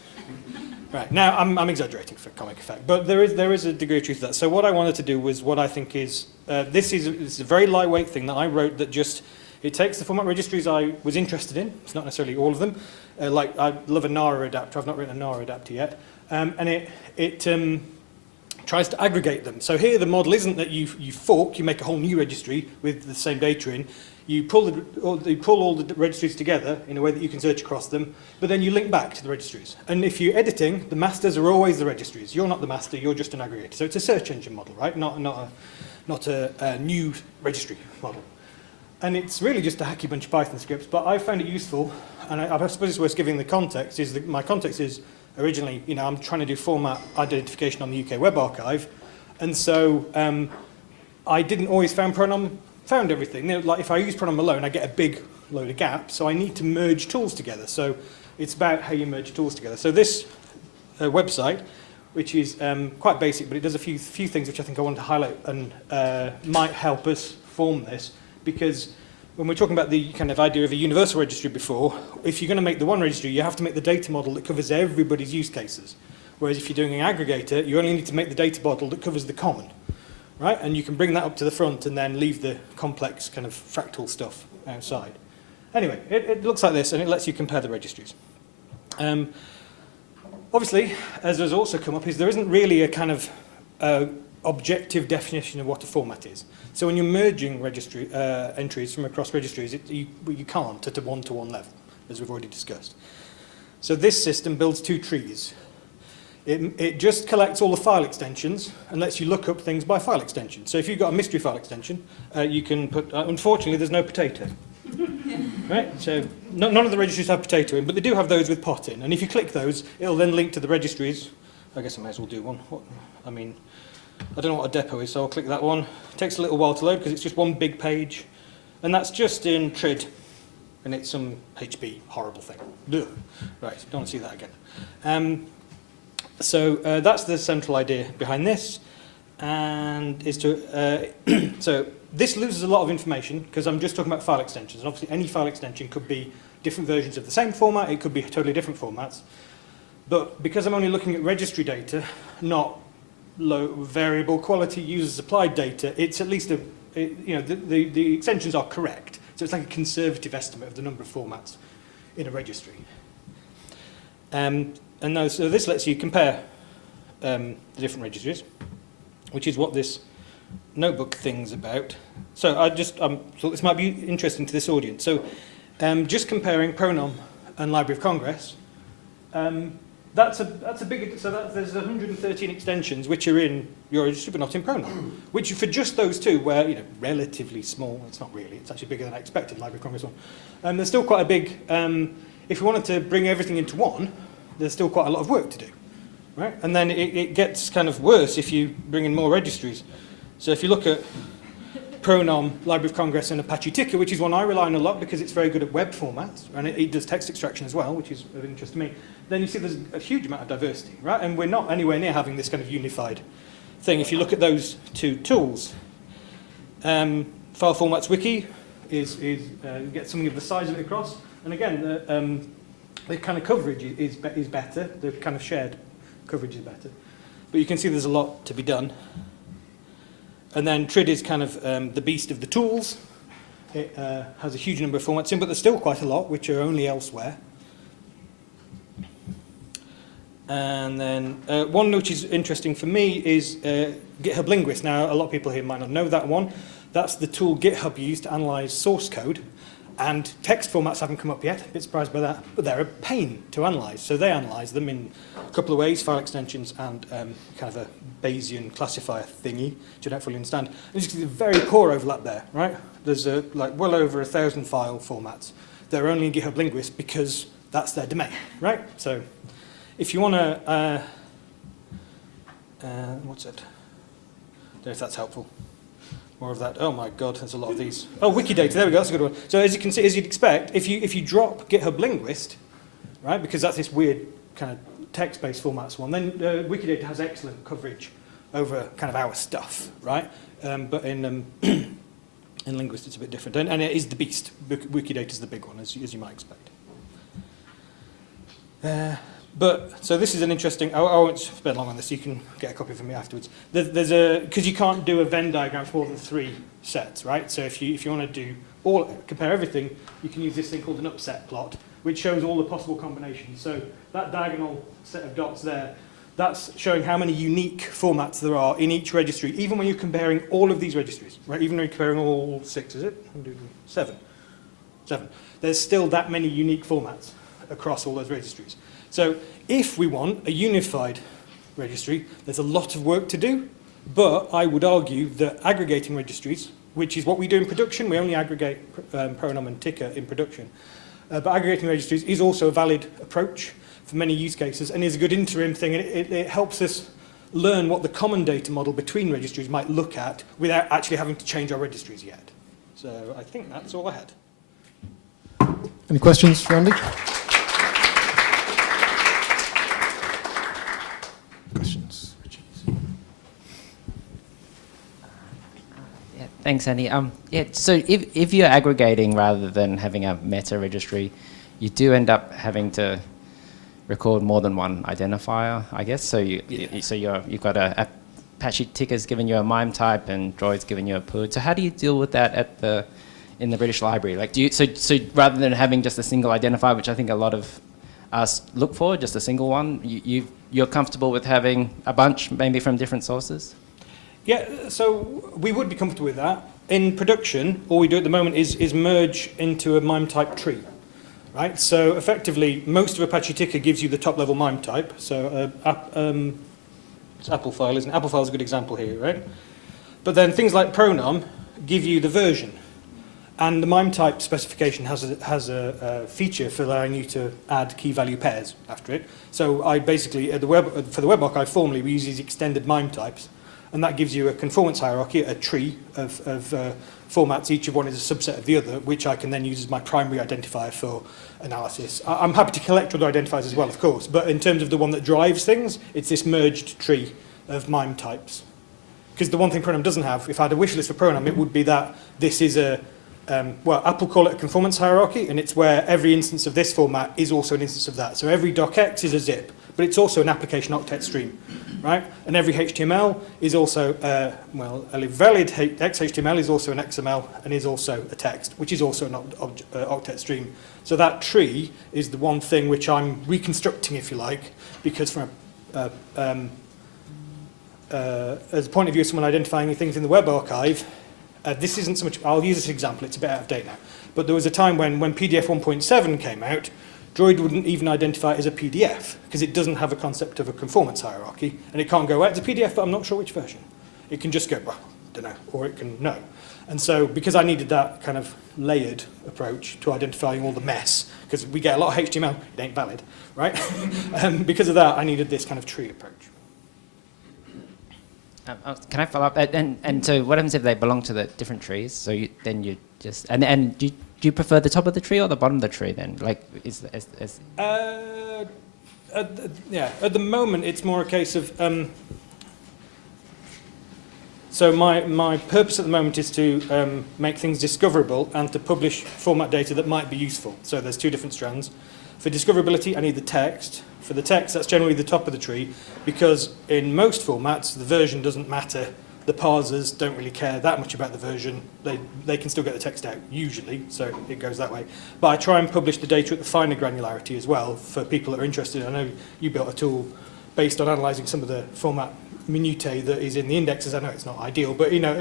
Right, now I'm exaggerating for comic effect, but there is a degree of truth to that. So what I wanted to do was what I think is, this is a very lightweight thing that I wrote that just, it takes the format registries I was interested in, it's not necessarily all of them, like I love a NARA adapter, I've not written a NARA adapter yet, and it tries to aggregate them. So here the model isn't that you fork, you make a whole new registry with the same data in, you pull all the registries together in a way that you can search across them, but then you link back to the registries. And if you're editing, the masters are always the registries. You're not the master, you're just an aggregator. So it's a search engine model, right? Not a new registry model. And it's really just a hacky bunch of Python scripts, but I found it useful, and I suppose it's worth giving the context, is that my context is originally, I'm trying to do format identification on the UK Web Archive, and so I didn't always found everything. Like if I use Pronom alone, I get a big load of gaps, so I need to merge tools together. So it's about how you merge tools together. So this website, which is quite basic, but it does a few things which I think I want to highlight and might help us form this, because when we're talking about the kind of idea of a universal registry before, if you're going to make the one registry, you have to make the data model that covers everybody's use cases. Whereas if you're doing an aggregator, you only need to make the data model that covers the common. Right? And you can bring that up to the front and then leave the complex kind of fractal stuff outside. Anyway, it looks like this, and it lets you compare the registries. Obviously, as has also come up, is there isn't really a kind of objective definition of what a format is. So when you're merging registry entries from across registries, you can't at a one-to-one level, as we've already discussed. So this system builds two trees. It just collects all the file extensions and lets you look up things by file extension. So if you've got a mystery file extension, you can put, unfortunately, there's no potato. Right? So none of the registries have potato in, but they do have those with pot in. And if you click those, it'll then link to the registries. I guess I may as well do one. I don't know what a depot is, so I'll click that one. It takes a little while to load because it's just one big page. And that's just in TRID. And it's some HB horrible thing. Ugh. Right, don't want to see that again. So that's the central idea behind this. And is to, so this loses a lot of information because I'm just talking about file extensions. And obviously any file extension could be different versions of the same format. It could be totally different formats. But because I'm only looking at registry data, not low variable quality user supplied data, it's at least the extensions are correct. So it's like a conservative estimate of the number of formats in a registry. So this lets you compare the different registries, which is what this notebook thing's about. So I just thought this might be interesting to this audience. So just comparing Pronom and Library of Congress, that's a big, so there's 113 extensions which are in your registry but not in Pronom, which for just those two were relatively small. It's not really, it's actually bigger than I expected, Library of Congress one. There's still quite a big, if you wanted to bring everything into one, there's still quite a lot of work to do, right? And then it gets kind of worse if you bring in more registries. So if you look at Pronom, Library of Congress, and Apache Ticker, which is one I rely on a lot because it's very good at web formats, and it does text extraction as well, which is of interest to me, then you see there's a huge amount of diversity, right? And we're not anywhere near having this kind of unified thing. If you look at those two tools, File Formats Wiki you get something of the size of it across, and again, the kind of coverage is better, the kind of shared coverage is better. But you can see there's a lot to be done. And then TRID is kind of the beast of the tools. It has a huge number of formats in, but there's still quite a lot which are only elsewhere. And then one which is interesting for me is GitHub Linguist. Now, a lot of people here might not know that one. That's the tool GitHub used to analyze source code. And text formats haven't come up yet, a bit surprised by that, but they're a pain to analyze. So they analyze them in a couple of ways, file extensions and kind of a Bayesian classifier thingy, which I don't fully understand. And you can see a very poor overlap there, right? There's like well over 1,000 file formats. They're only in GitHub Linguist because that's their domain, right? So if you want to, what's it? I don't know if that's helpful. More of that. Oh my God, there's a lot of these. Oh, Wikidata, there we go, that's a good one. So as you can see, as you'd expect, if you drop GitHub Linguist, right, because that's this weird kind of text-based formats one, then Wikidata has excellent coverage over kind of our stuff, right? But in Linguist it's a bit different. And it is the beast. Wikidata is the big one, as you might expect. So this is an interesting, I won't spend long on this, you can get a copy from me afterwards. Because you can't do a Venn diagram for more than 3 sets, right? So if you want to compare everything, you can use this thing called an upset plot, which shows all the possible combinations. So that diagonal set of dots there, that's showing how many unique formats there are in each registry, even when you're comparing all of these registries, right? Even when you're comparing all 6, is it? 7. There's still that many unique formats across all those registries. So if we want a unified registry, there's a lot of work to do, but I would argue that aggregating registries, which is what we do in production, we only aggregate Pronom and Ticker in production, but aggregating registries is also a valid approach for many use cases and is a good interim thing, and it helps us learn what the common data model between registries might look at without actually having to change our registries yet. So I think that's all I had. Any questions for Andy? Questions? Yeah, thanks, Andy. So if you're aggregating rather than having a meta registry, you do end up having to record more than one identifier, I guess. So you've got a Apache Ticker's giving you a MIME type and Droid's giving you a PUD. So how do you deal with that in the British Library? Like, so rather than having just a single identifier, which I think a lot of us look for, just a single one, you're comfortable with having a bunch, maybe from different sources? Yeah, so we would be comfortable with that. In production, all we do at the moment is merge into a MIME type tree, right? So effectively, most of Apache Ticker gives you the top level MIME type. So it's Apple file, isn't it? Apple file is a good example here, right? But then things like pronom give you the version. And the MIME type specification has a feature for allowing you to add key value pairs after it. So I basically, for the web archive formally, we use these extended MIME types. And that gives you a conformance hierarchy, a tree of formats. Each of one is a subset of the other, which I can then use as my primary identifier for analysis. I'm happy to collect other identifiers as well, of course. But in terms of the one that drives things, it's this merged tree of MIME types. Because the one thing Pronom doesn't have, if I had a wish list for Pronom, it would be that this is a, well, Apple call it a conformance hierarchy, and it's where every instance of this format is also an instance of that. So every docx is a zip, but it's also an application octet stream. Right? And every HTML is also, well, a valid XHTML is also an XML and is also a text, which is also an octet stream. So that tree is the one thing which I'm reconstructing, if you like, because from as a point of view of someone identifying things in the web archive, this isn't so much, I'll use this example, it's a bit out of date now, but there was a time when PDF 1.7 came out, Droid wouldn't even identify it as a PDF because it doesn't have a concept of a conformance hierarchy, and it can't go, well, it's a PDF, but I'm not sure which version. It can just go, well, don't know, or it can no. And so because I needed that kind of layered approach to identifying all the mess, because we get a lot of HTML, it ain't valid, right? Because of that, I needed this kind of tree approach. Can I follow up? And so what happens if they belong to the different trees? So then you just, and do you prefer the top of the tree or the bottom of the tree then? Like, yeah, at the moment it's more a case of, so my purpose at the moment is to make things discoverable and to publish format data that might be useful. So there's two different strands. For discoverability, I need the text. For the text, that's generally the top of the tree, because in most formats, the version doesn't matter. The parsers don't really care that much about the version. They can still get the text out, usually, so it goes that way. But I try and publish the data at the finer granularity as well for people that are interested. I know you built a tool based on analysing some of the format minutiae that is in the indexes. I know it's not ideal, but you know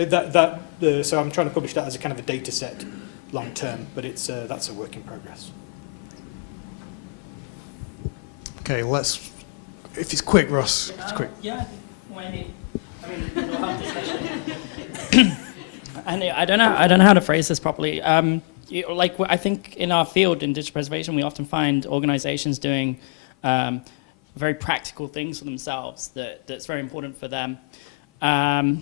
so I'm trying to publish that as a kind of a data set long term, but it's that's a work in progress. Okay, let's, if it's quick, Ross, it's quick. Yeah, maybe. I mean, we'll have discussion. And I don't know how to phrase this properly. Like, I think in our field in digital preservation, we often find organizations doing very practical things for themselves that's very important for them. But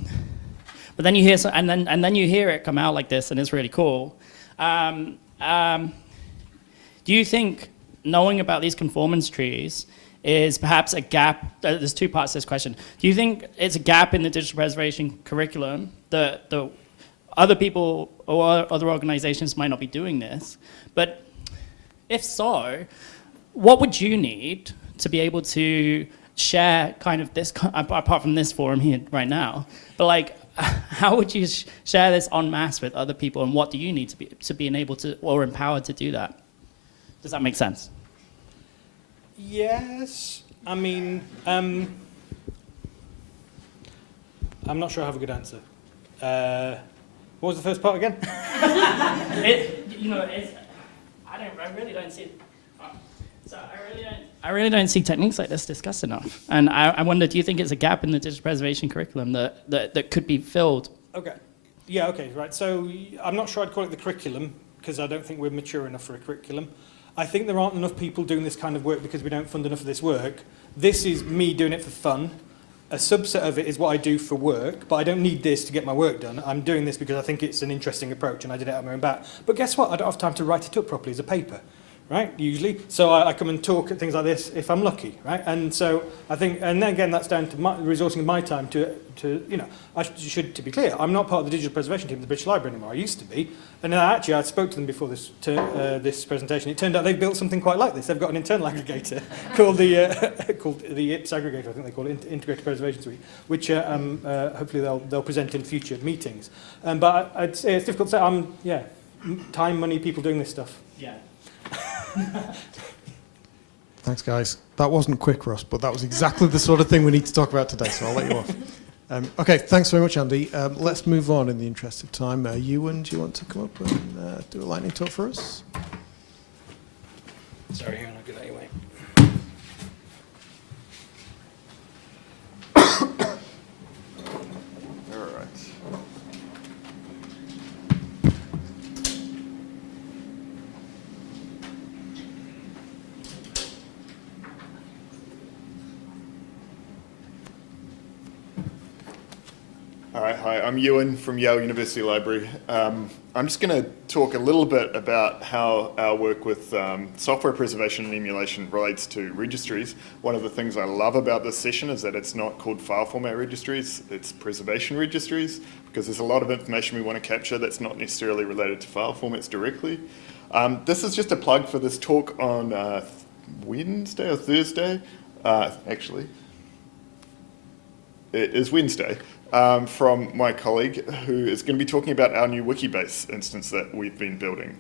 then you hear, and then you hear it come out like this, and it's really cool. Do you think knowing about these conformance trees is perhaps a gap? There's two parts to this question. Do you think it's a gap in the digital preservation curriculum that the other people or other organizations might not be doing this? But if so, what would you need to be able to share kind of this, apart from this forum here right now, but like, how would you share this en masse with other people, and what do you need to be able to, or empowered to do that? Does that make sense? Yes. I mean, I'm not sure I have a good answer. What was the first part again? I really don't see. I really don't see techniques like this discussed enough. And I wonder, do you think it's a gap in the digital preservation curriculum that could be filled? Okay. Yeah. Okay. Right. So I'm not sure I'd call it the curriculum, because I don't think we're mature enough for a curriculum. I think there aren't enough people doing this kind of work because we don't fund enough of this work. This is me doing it for fun. A subset of it is what I do for work, but I don't need this to get my work done. I'm doing this because I think it's an interesting approach, and I did it at my own back. But guess what? I don't have time to write it up properly as a paper, right? Usually. So I come and talk at things like this if I'm lucky, right? And so I think, and then again, that's down to resourcing my time to you know, to be clear, I'm not part of the digital preservation team at the British Library anymore. I used to be. And actually, I spoke to them before this presentation. It turned out they've built something quite like this. They've got an internal aggregator called the IPS aggregator, I think they call it, Integrated Preservation Suite, which hopefully they'll present in future meetings. But I'd say it's difficult to say. Time, money, people doing this stuff. Yeah. Thanks, guys. That wasn't quick, Ross, but that was exactly the sort of thing we need to talk about today, so I'll let you off. Okay, thanks very much, Andy. Let's move on in the interest of time. Euan, do you want to come up and do a lightning talk for us? Sorry, Euan, I'll do that anyway. All right, hi, I'm Euan from Yale University Library. I'm just going to talk a little bit about how our work with software preservation and emulation relates to registries. One of the things I love about this session is that it's not called file format registries, it's preservation registries, because there's a lot of information we want to capture that's not necessarily related to file formats directly. This is just a plug for this talk on Wednesday or Thursday, actually. It is Wednesday. From my colleague who is going to be talking about our new Wikibase instance that we've been building,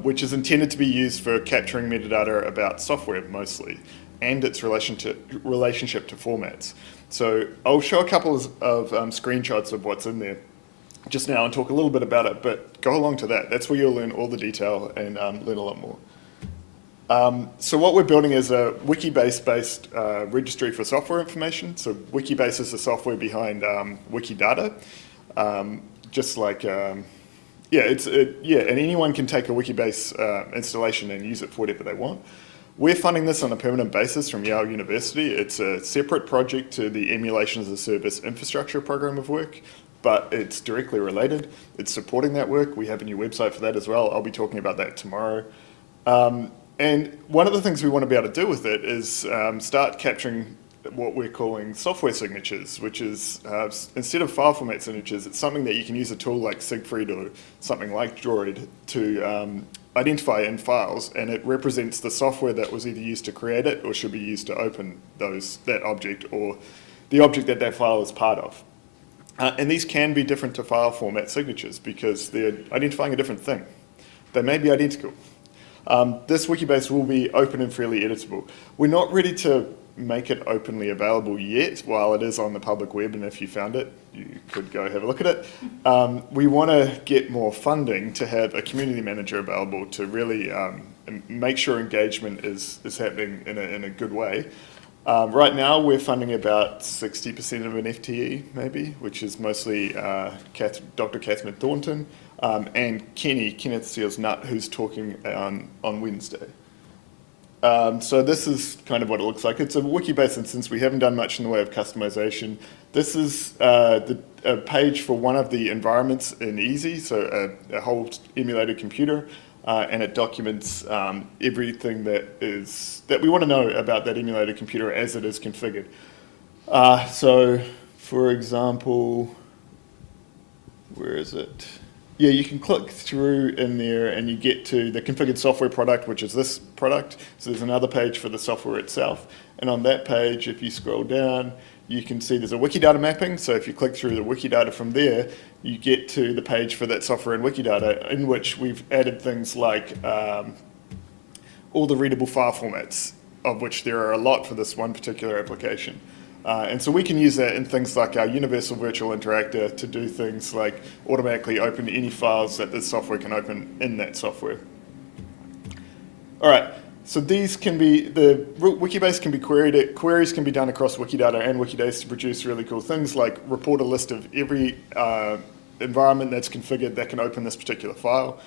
which is intended to be used for capturing metadata about software mostly, and its relationship to formats. So I'll show a couple of screenshots of what's in there just now and talk a little bit about it, but go along to that. That's where you'll learn all the detail and learn a lot more. So what we're building is a Wikibase-based registry for software information. So Wikibase is the software behind Wikidata. Just like, and anyone can take a Wikibase installation and use it for whatever they want. We're funding this on a permanent basis from Yale University. It's a separate project to the Emulation as a Service infrastructure program of work, but it's directly related. It's supporting that work. We have a new website for that as well. I'll be talking about that tomorrow. And one of the things we want to be able to do with it is start capturing what we're calling software signatures, which is instead of file format signatures, it's something that you can use a tool like Siegfried or something like Droid to identify in files, and it represents the software that was either used to create it or should be used to open that object or the object that that file is part of. And these can be different to file format signatures because they're identifying a different thing. They may be identical. This Wikibase will be open and freely editable. We're not ready to make it openly available yet while it is on the public web, and if you found it, you could go have a look at it. We want to get more funding to have a community manager available to really make sure engagement is happening in a good way. Right now, we're funding about 60% of an FTE, maybe, which is mostly Dr. Catherine Thornton, and Kenneth Seals-Nutt, who's talking on Wednesday. So this is kind of what it looks like. It's a Wikibase instance. We haven't done much in the way of customization. This is a page for one of the environments in Easy, so a whole emulated computer, and it documents everything that we want to know about that emulated computer as it is configured. So, for example, where is it? Yeah, you can click through in there and you get to the configured software product, which is this product. So there's another page for the software itself. And on that page, if you scroll down, you can see there's a Wikidata mapping. So if you click through the Wikidata from there, you get to the page for that software in Wikidata, in which we've added things like all the readable file formats, of which there are a lot for this one particular application. And so we can use that in things like our Universal Virtual Interactor to do things like automatically open any files that this software can open in that software. All right, so these can be, the Wikibase can be queried, queries can be done across Wikidata and Wikibase to produce really cool things like report a list of every environment that's configured that can open this particular file.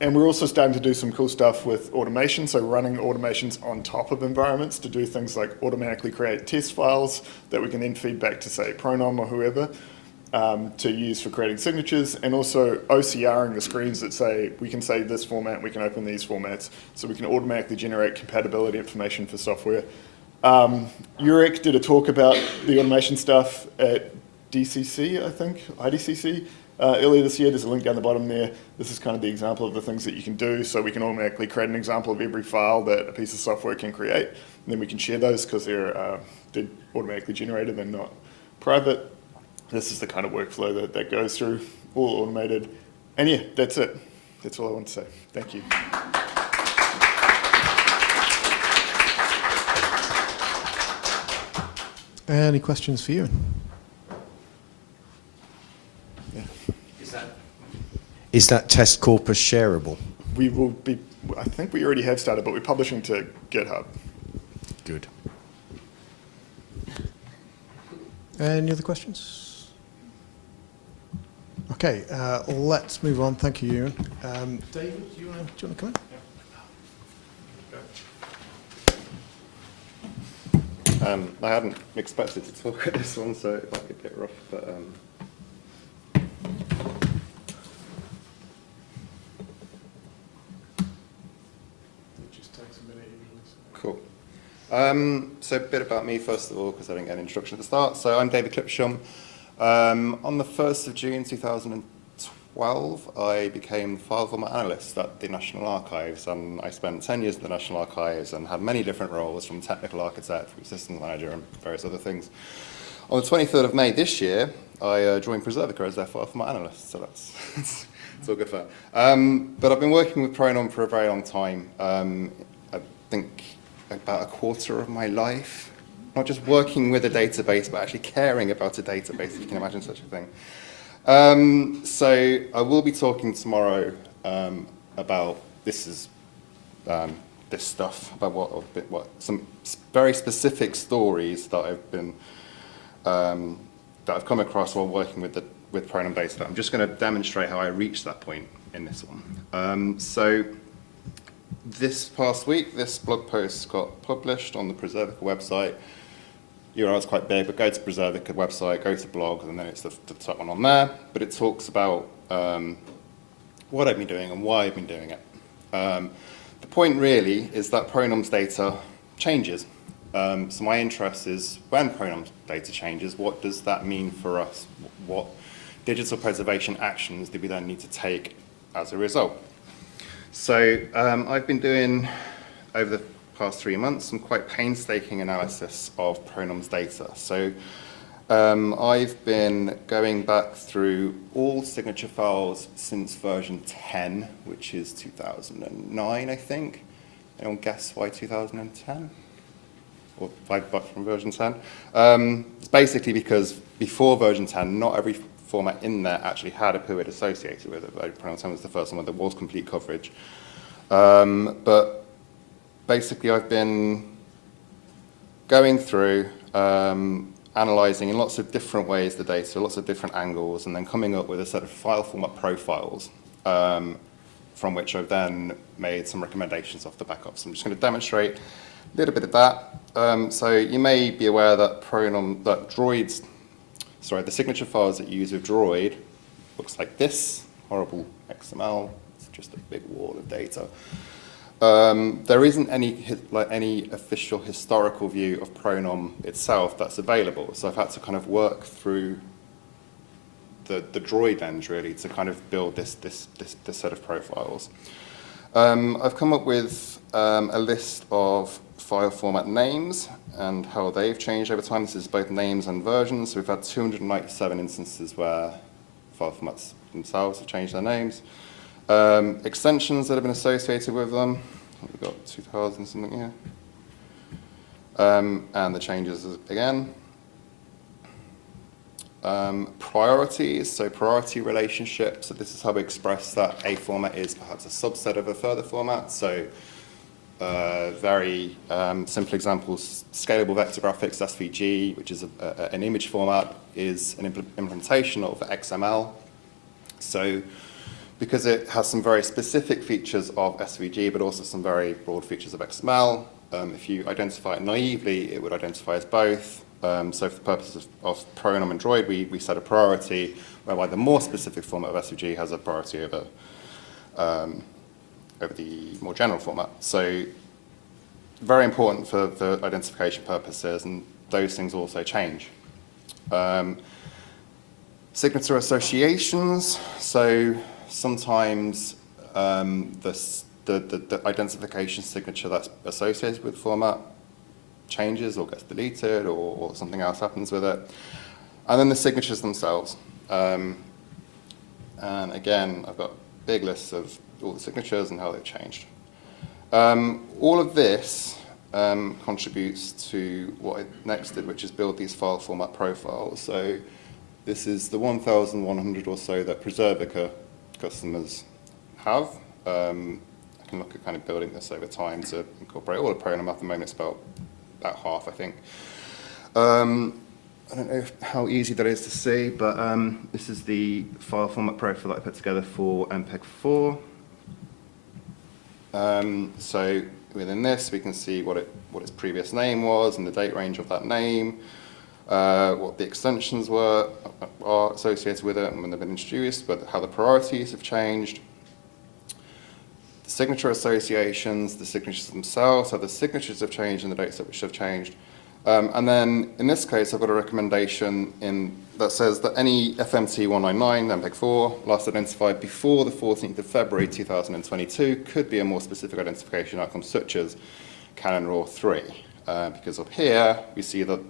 And we're also starting to do some cool stuff with automation, so running automations on top of environments to do things like automatically create test files that we can then feed back to, say, Pronom or whoever to use for creating signatures, and also OCRing the screens that say, we can say this format, we can open these formats, so we can automatically generate compatibility information for software. Urek did a talk about the automation stuff at DCC, I think, IDCC. Earlier this year, there's a link down the bottom there. This is kind of the example of the things that you can do. So we can automatically create an example of every file that a piece of software can create. And then we can share those because they're automatically generated and not private. This is the kind of workflow that goes through, all automated. And yeah, that's it. That's all I want to say. Thank you. Any questions for you? Is that test corpus shareable? We will be, I think we already have started, but we're publishing to GitHub. Good. Any other questions? Okay, let's move on. Thank you, Euan. David, do you want to come in? I hadn't expected to talk at this one, so it might be a bit rough, but cool. So a bit about me, first of all, because I didn't get an introduction at the start. So I'm David Clipsham. On the 1st of June 2012, I became the file format analyst at the National Archives, and I spent 10 years at the National Archives and had many different roles, from technical architect through systems manager and various other things. On the 23rd of May this year, I joined Preservica as their file format analyst, so that's it's all good fun. But I've been working with Pronom for a very long time. I think about a quarter of my life, not just working with a database, but actually caring about a database, if you can imagine such a thing. So I will be talking tomorrow about this stuff, about what some very specific stories that I've been that I've come across while working with Pronom data. I'm just going to demonstrate how I reached that point in this one. So this past week, this blog post got published on the Preservica website. URL's quite big, but go to Preservica website, go to blog, and then it's the top one on there. But it talks about what I've been doing and why I've been doing it. The point really is that Pronom's data changes. So my interest is when Pronom's data changes, what does that mean for us? What digital preservation actions do we then need to take as a result? So I've been doing, over the past 3 months, some quite painstaking analysis of Pronom's data. So I've been going back through all signature files since version 10, which is 2009, I think. Anyone guess why 2010? Or 5 bucks from version 10? It's basically because before version 10, not every format in there actually had a PUID associated with it. Pronom 10 was the first one where there was complete coverage. But basically, I've been going through, analysing in lots of different ways the data, lots of different angles, and then coming up with a set of file format profiles from which I've then made some recommendations off the back of. So I'm just going to demonstrate a little bit of that. So you may be aware that the signature files that you use with Droid looks like this, horrible XML. It's just a big wall of data. There isn't any official historical view of Pronom itself that's available, so I've had to kind of work through the Droid lens really to kind of build this set of profiles. I've come up with a list of file format names and how they've changed over time. This is both names and versions. So we've had 297 instances where file formats themselves have changed their names. Extensions that have been associated with them. We've got 2,000 something here. And the changes again. Priorities, so priority relationships. So this is how we express that a format is perhaps a subset of a further format. So very simple examples, scalable vector graphics, SVG, which is an image format, is an implementation of XML. So because it has some very specific features of SVG, but also some very broad features of XML, if you identify it naively, it would identify as both. So for the purposes of Pronom and Droid, we set a priority whereby the more specific format of SVG has a priority over the more general format. So very important for identification purposes, and those things also change. Signature associations, so sometimes the identification signature that's associated with format changes or gets deleted or something else happens with it. And then the signatures themselves. And again, I've got big lists of all the signatures and how they've changed. All of this contributes to what I next did, which is build these file format profiles. So this is the 1,100 or so that Preservica customers have. I can look at kind of building this over time to incorporate all the pronoun. At the moment, it's about half, I think. I don't know how easy that is to see, but this is the file format profile that I put together for MPEG-4. So within this, we can see what its previous name was and the date range of that name, what the extensions are associated with it and when they've been introduced, but how the priorities have changed, the signature associations, the signatures themselves, how the signatures have changed and the dates at which have changed. And then in this case, I've got a recommendation that says that any FMT 199 MPEG-4 last identified before the 14th of February 2022 could be a more specific identification outcome, such as Canon RAW 3. Because up here, we see that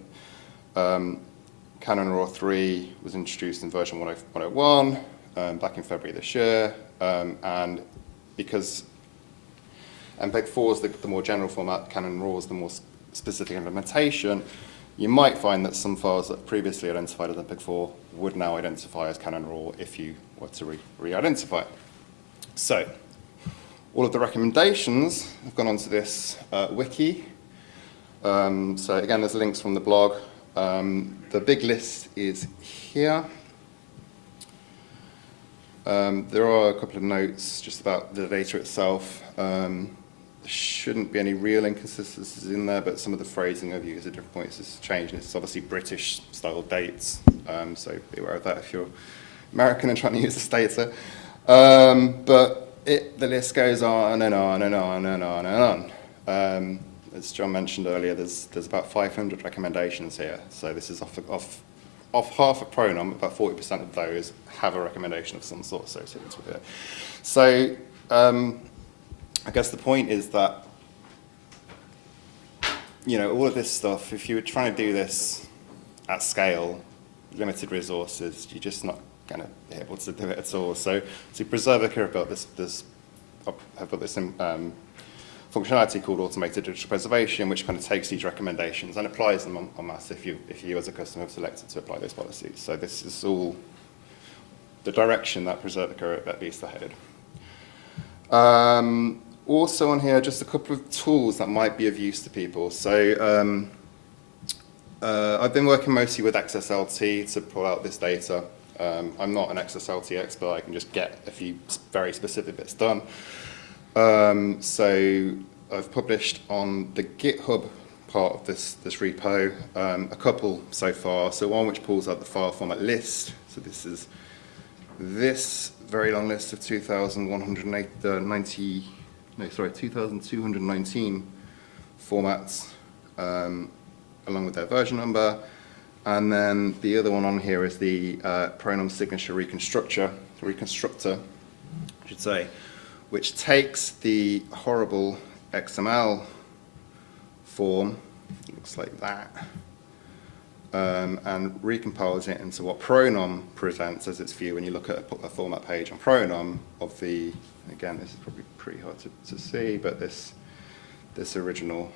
Canon RAW 3 was introduced in version 101 back in February this year. And because MPEG-4 is the more general format, Canon RAW is the more specific implementation, you might find that some files that previously identified as MPEG-4 would now identify as Canon RAW if you were to re-identify it. So, all of the recommendations have gone onto this wiki. So again, there's links from the blog. The big list is here. There are a couple of notes just about the data itself. Shouldn't be any real inconsistencies in there, but some of the phrasing I've used at different points has changed. It's obviously British style dates, so be aware of that if you're American and trying to use this data. But the list goes on and on and on and on and on. As John mentioned earlier, there's about 500 recommendations here. So this is off half a pronom, about 40% of those have a recommendation of some sort associated with it. So I guess the point is that, all of this stuff, if you were trying to do this at scale, limited resources, you're just not going to be able to do it at all. So Preservica have built this functionality called automated digital preservation, which kind of takes these recommendations and applies them en masse if you as a customer have selected to apply those policies. So this is all the direction that Preservica at least are headed. Also on here, just a couple of tools that might be of use to people. So I've been working mostly with XSLT to pull out this data. I'm not an XSLT expert. I can just get a few very specific bits done. So I've published on the GitHub part of this repo a couple so far. So one which pulls out the file format list. So this is this very long list of 2,219 formats along with their version number. And then the other one on here is the pronoun signature reconstructor, I should say, which takes the horrible XML form, looks like that, and recompiles it into what Pronom presents as its view when you look at a format page on Pronom of the, again, this is probably pretty hard to see, but this original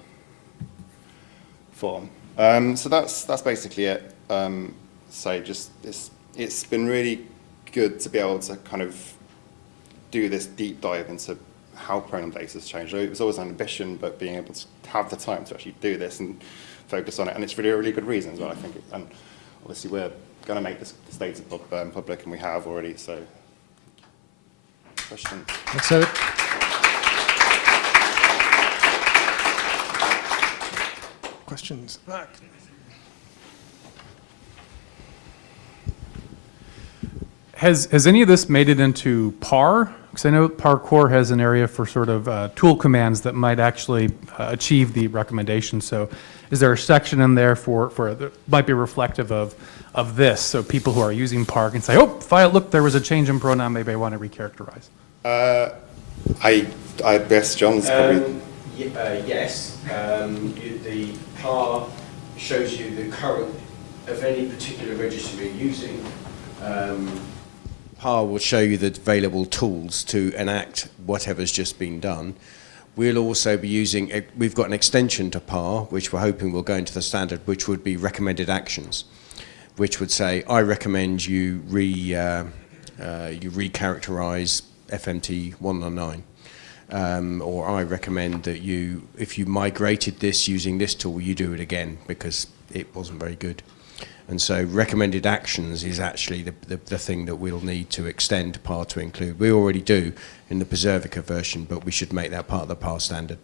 form. So that's basically it. So just it's been really good to be able to kind of do this deep dive into how pronoun data has changed. It was always an ambition, but being able to have the time to actually do this and focus on it, and it's really a really good reason as well, I think. And obviously we're going to make this data public, and we have already, so questions? So questions back. Has any of this made it into PAR? Because I know PAR Core has an area for sort of tool commands that might actually achieve the recommendation. So is there a section in there for that might be reflective of this? So people who are using PAR can say, oh, file, look, there was a change in pronoun, maybe I want to recharacterize. I guess John's probably... Yes. The PAR shows you the current of any particular registry you're using. PAR will show you the available tools to enact whatever's just been done. We'll also be using, we've got an extension to PAR, which we're hoping will go into the standard, which would be recommended actions, which would say, I recommend you you recharacterize FMT 109. Or I recommend that if you migrated this using this tool, you do it again because it wasn't very good. And so recommended actions is actually the thing that we'll need to extend PAR to include. We already do in the Preservica version, but we should make that part of the PAR standard.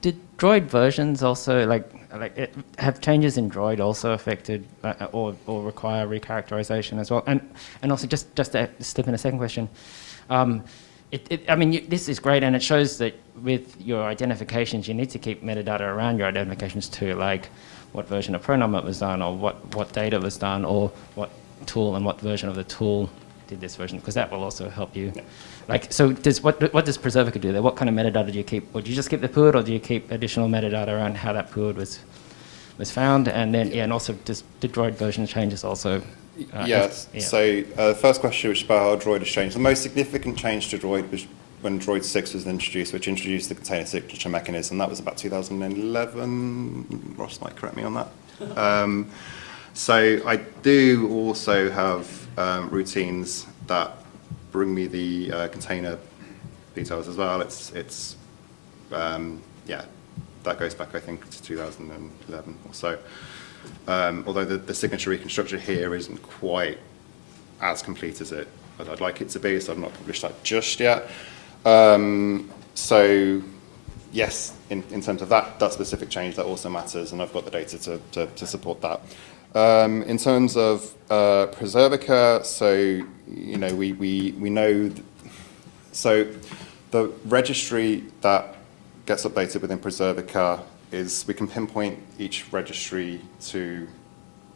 Did Droid versions also have changes in Droid also affected or require recharacterization as well? And also just to slip in a second question, this is great, and it shows that with your identifications, you need to keep metadata around your identifications too, like what version of pronom it was done, or what date it was done, or what tool and what version of the tool did this version, because that will also help you. So what does Preservica do there? What kind of metadata do you keep? Or do you just keep the PUD, or do you keep additional metadata around how that PUD was found? And then, and also, the Droid version changes also? Yes. So the first question, which is about how Droid has changed. The most significant change to Droid was when Droid 6 was introduced, which introduced the container signature mechanism. That was about 2011. Ross might correct me on that. So I do also have routines that bring me the container details as well. That goes back, I think, to 2011 or so. Although the signature reconstruction here isn't quite as complete as I'd like it to be, so I've not published that just yet. So yes, in terms of that specific change, that also matters, and I've got the data to support that. In terms of Preservica, so we know, so the registry that gets updated within Preservica is we can pinpoint each registry to,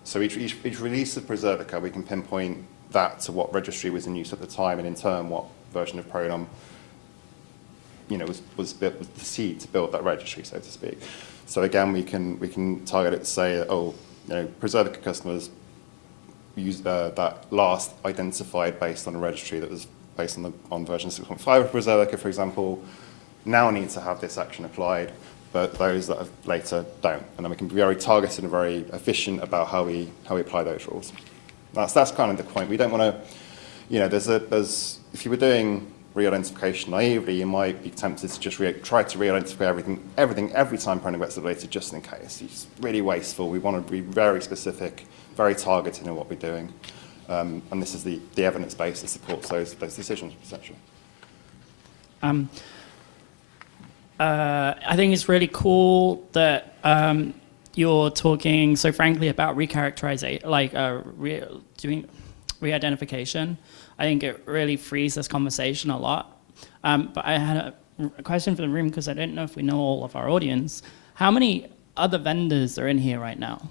so each release of Preservica, we can pinpoint that to what registry was in use at the time, and in turn what version of pronom was the seed to build that registry, so to speak. So again, we can target it to say, Preservica customers use that last identified based on a registry that was based on version 6.5 of Preservica, for example, now need to have this action applied, but those that have later don't. And then we can be very targeted and very efficient about how we apply those rules. That's kind of the point. We don't want to, if you were doing re-identification naively, you might be tempted to just try to re-identify everything every time pronom gets updated, just in case. It's really wasteful. We want to be very specific, very targeted in what we're doing. And this is the evidence base that supports those decisions, essentially. I think it's really cool that you're talking so frankly about recharacterization, doing re-identification. I think it really frees this conversation a lot. But I had a question for the room, because I don't know if we know all of our audience. How many other vendors are in here right now?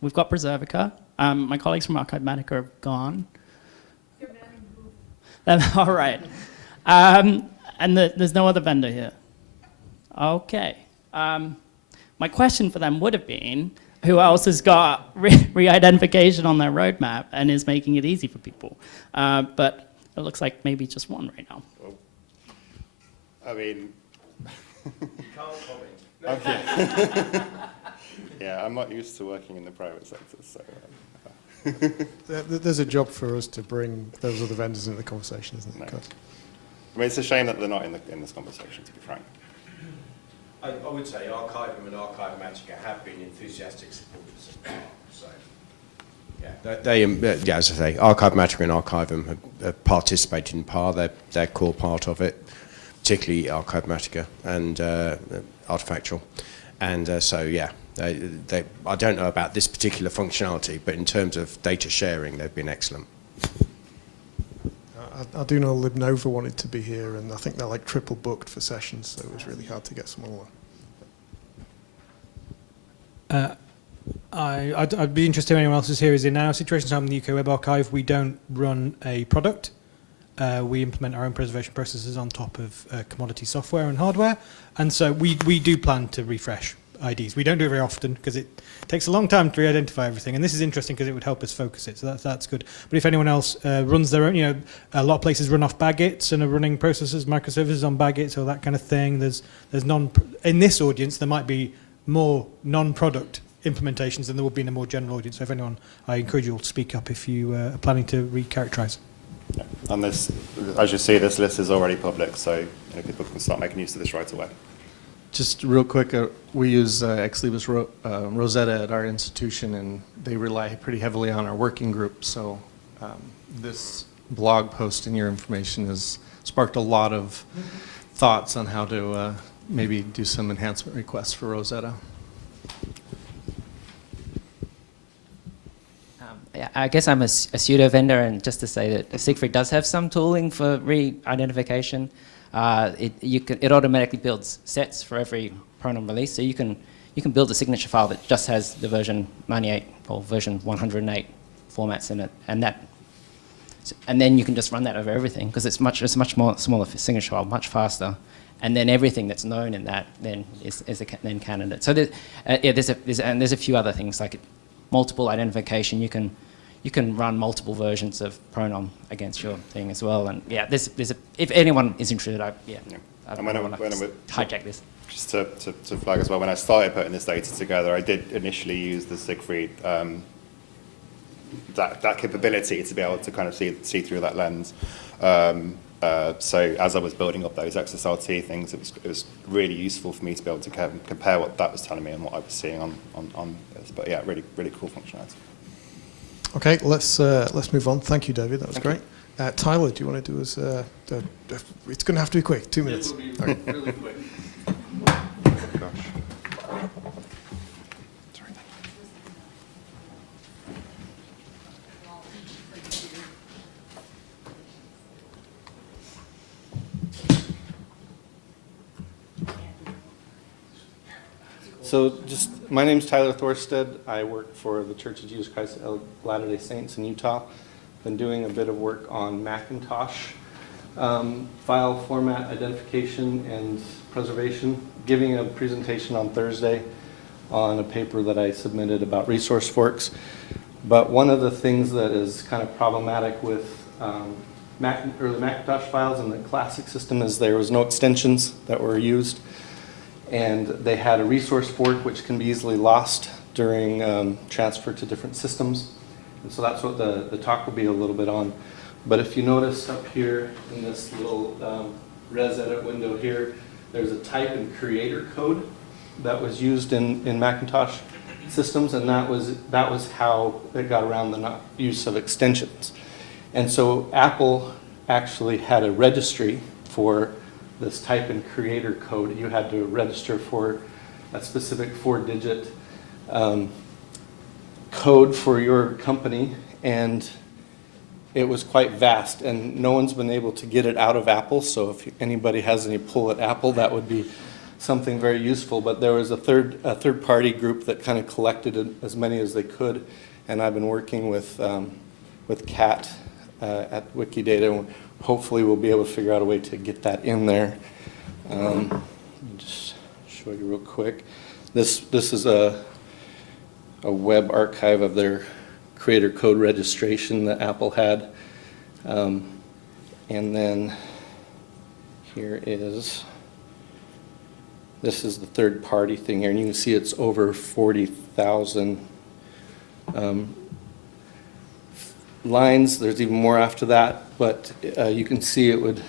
We've got Preservica. My colleagues from Archivematica are gone. All right. And there's no other vendor here. Okay. My question for them would have been, who else has got re-identification on their roadmap and is making it easy for people? But it looks like maybe just one right now. Well, I mean... You can't comment. Yeah, I'm not used to working in the private sector, so... There's a job for us to bring those other vendors into the conversation, isn't it? No. I mean, it's a shame that they're not in this conversation, to be frank. I would say Archivum and Archivematica have been enthusiastic supporters of PAR. So, yeah, as I say, Archivematica and Archivum have participated in PAR. They're a core part of it, particularly Archivematica and Artifactual. And so, yeah, I don't know about this particular functionality, but in terms of data sharing, they've been excellent. I do know Libnova wanted to be here, and I think they're like triple booked for sessions, so it was really hard to get someone along. I'd be interested if anyone else is here. Is in our situation, so I'm in the UK Web Archive. We don't run a product. We implement our own preservation processes on top of commodity software and hardware, and so we do plan to refresh IDs. We don't do it very often because it takes a long time to re-identify everything, and this is interesting because it would help us focus it, so that's good. But if anyone else runs their own, a lot of places run off Bagits and are running processes, microservices on Bagits or that kind of thing. There's in this audience there might be more non-product implementations than there would be in a more general audience. So if anyone, I encourage you all to speak up if you are planning to re-characterise. Yeah. And this, as you see, this list is already public, so people can start making use of this right away. Just real quick, we use Ex Libris Rosetta at our institution, and they rely pretty heavily on our working group. So this blog post and your information has sparked a lot of thoughts on how to maybe do some enhancement requests for Rosetta. I guess I'm a pseudo vendor, and just to say that Siegfried does have some tooling for re-identification. It automatically builds sets for every pronom release, so you can build a signature file that just has the version 98 or version 108 formats in it, and then you can just run that over everything because it's much more smaller signature file, much faster, and then everything that's known in that then is then candidate. So there's a few other things like multiple identification. You can run multiple versions of pronom against your thing as well. And yeah, if anyone is interested, I don't want to hijack this. Just to flag as well, when I started putting this data together, I did initially use the Siegfried, that capability to be able to kind of see through that lens. So as I was building up those XSRT things, it was really useful for me to be able to compare what that was telling me and what I was seeing on this. But yeah, really cool functionality. Okay, let's move on. Thank you, David. That was great. Tyler, do you want to do us? It's going to have to be quick. 2 minutes. It will be really quick. So my name's Tyler Thorsted. I work for the Church of Jesus Christ of Latter-day Saints in Utah. Been doing a bit of work on Macintosh file format identification and preservation. Giving a presentation on Thursday on a paper that I submitted about resource forks. But one of the things that is kind of problematic with early Macintosh files in the classic system is there was no extensions that were used. And they had a resource fork which can be easily lost during transfer to different systems. And so that's what the talk will be a little bit on. But if you notice up here in this little res edit window here, there's a type and creator code that was used in Macintosh systems, and that was how it got around the use of extensions. And so Apple actually had a registry for this type and creator code. You had to register for a specific 4-digit code for your company, and it was quite vast, and no one's been able to get it out of Apple. So if anybody has any pull at Apple, that would be something very useful. But there was a third-party group that kind of collected as many as they could, and I've been working with Kat at Wikidata. Hopefully we'll be able to figure out a way to get that in there. Just show you real quick. This is a web archive of their creator code registration that Apple had. And then here this is the third party thing here, and you can see it's over 40,000 lines. There's even more after that, but you can see it would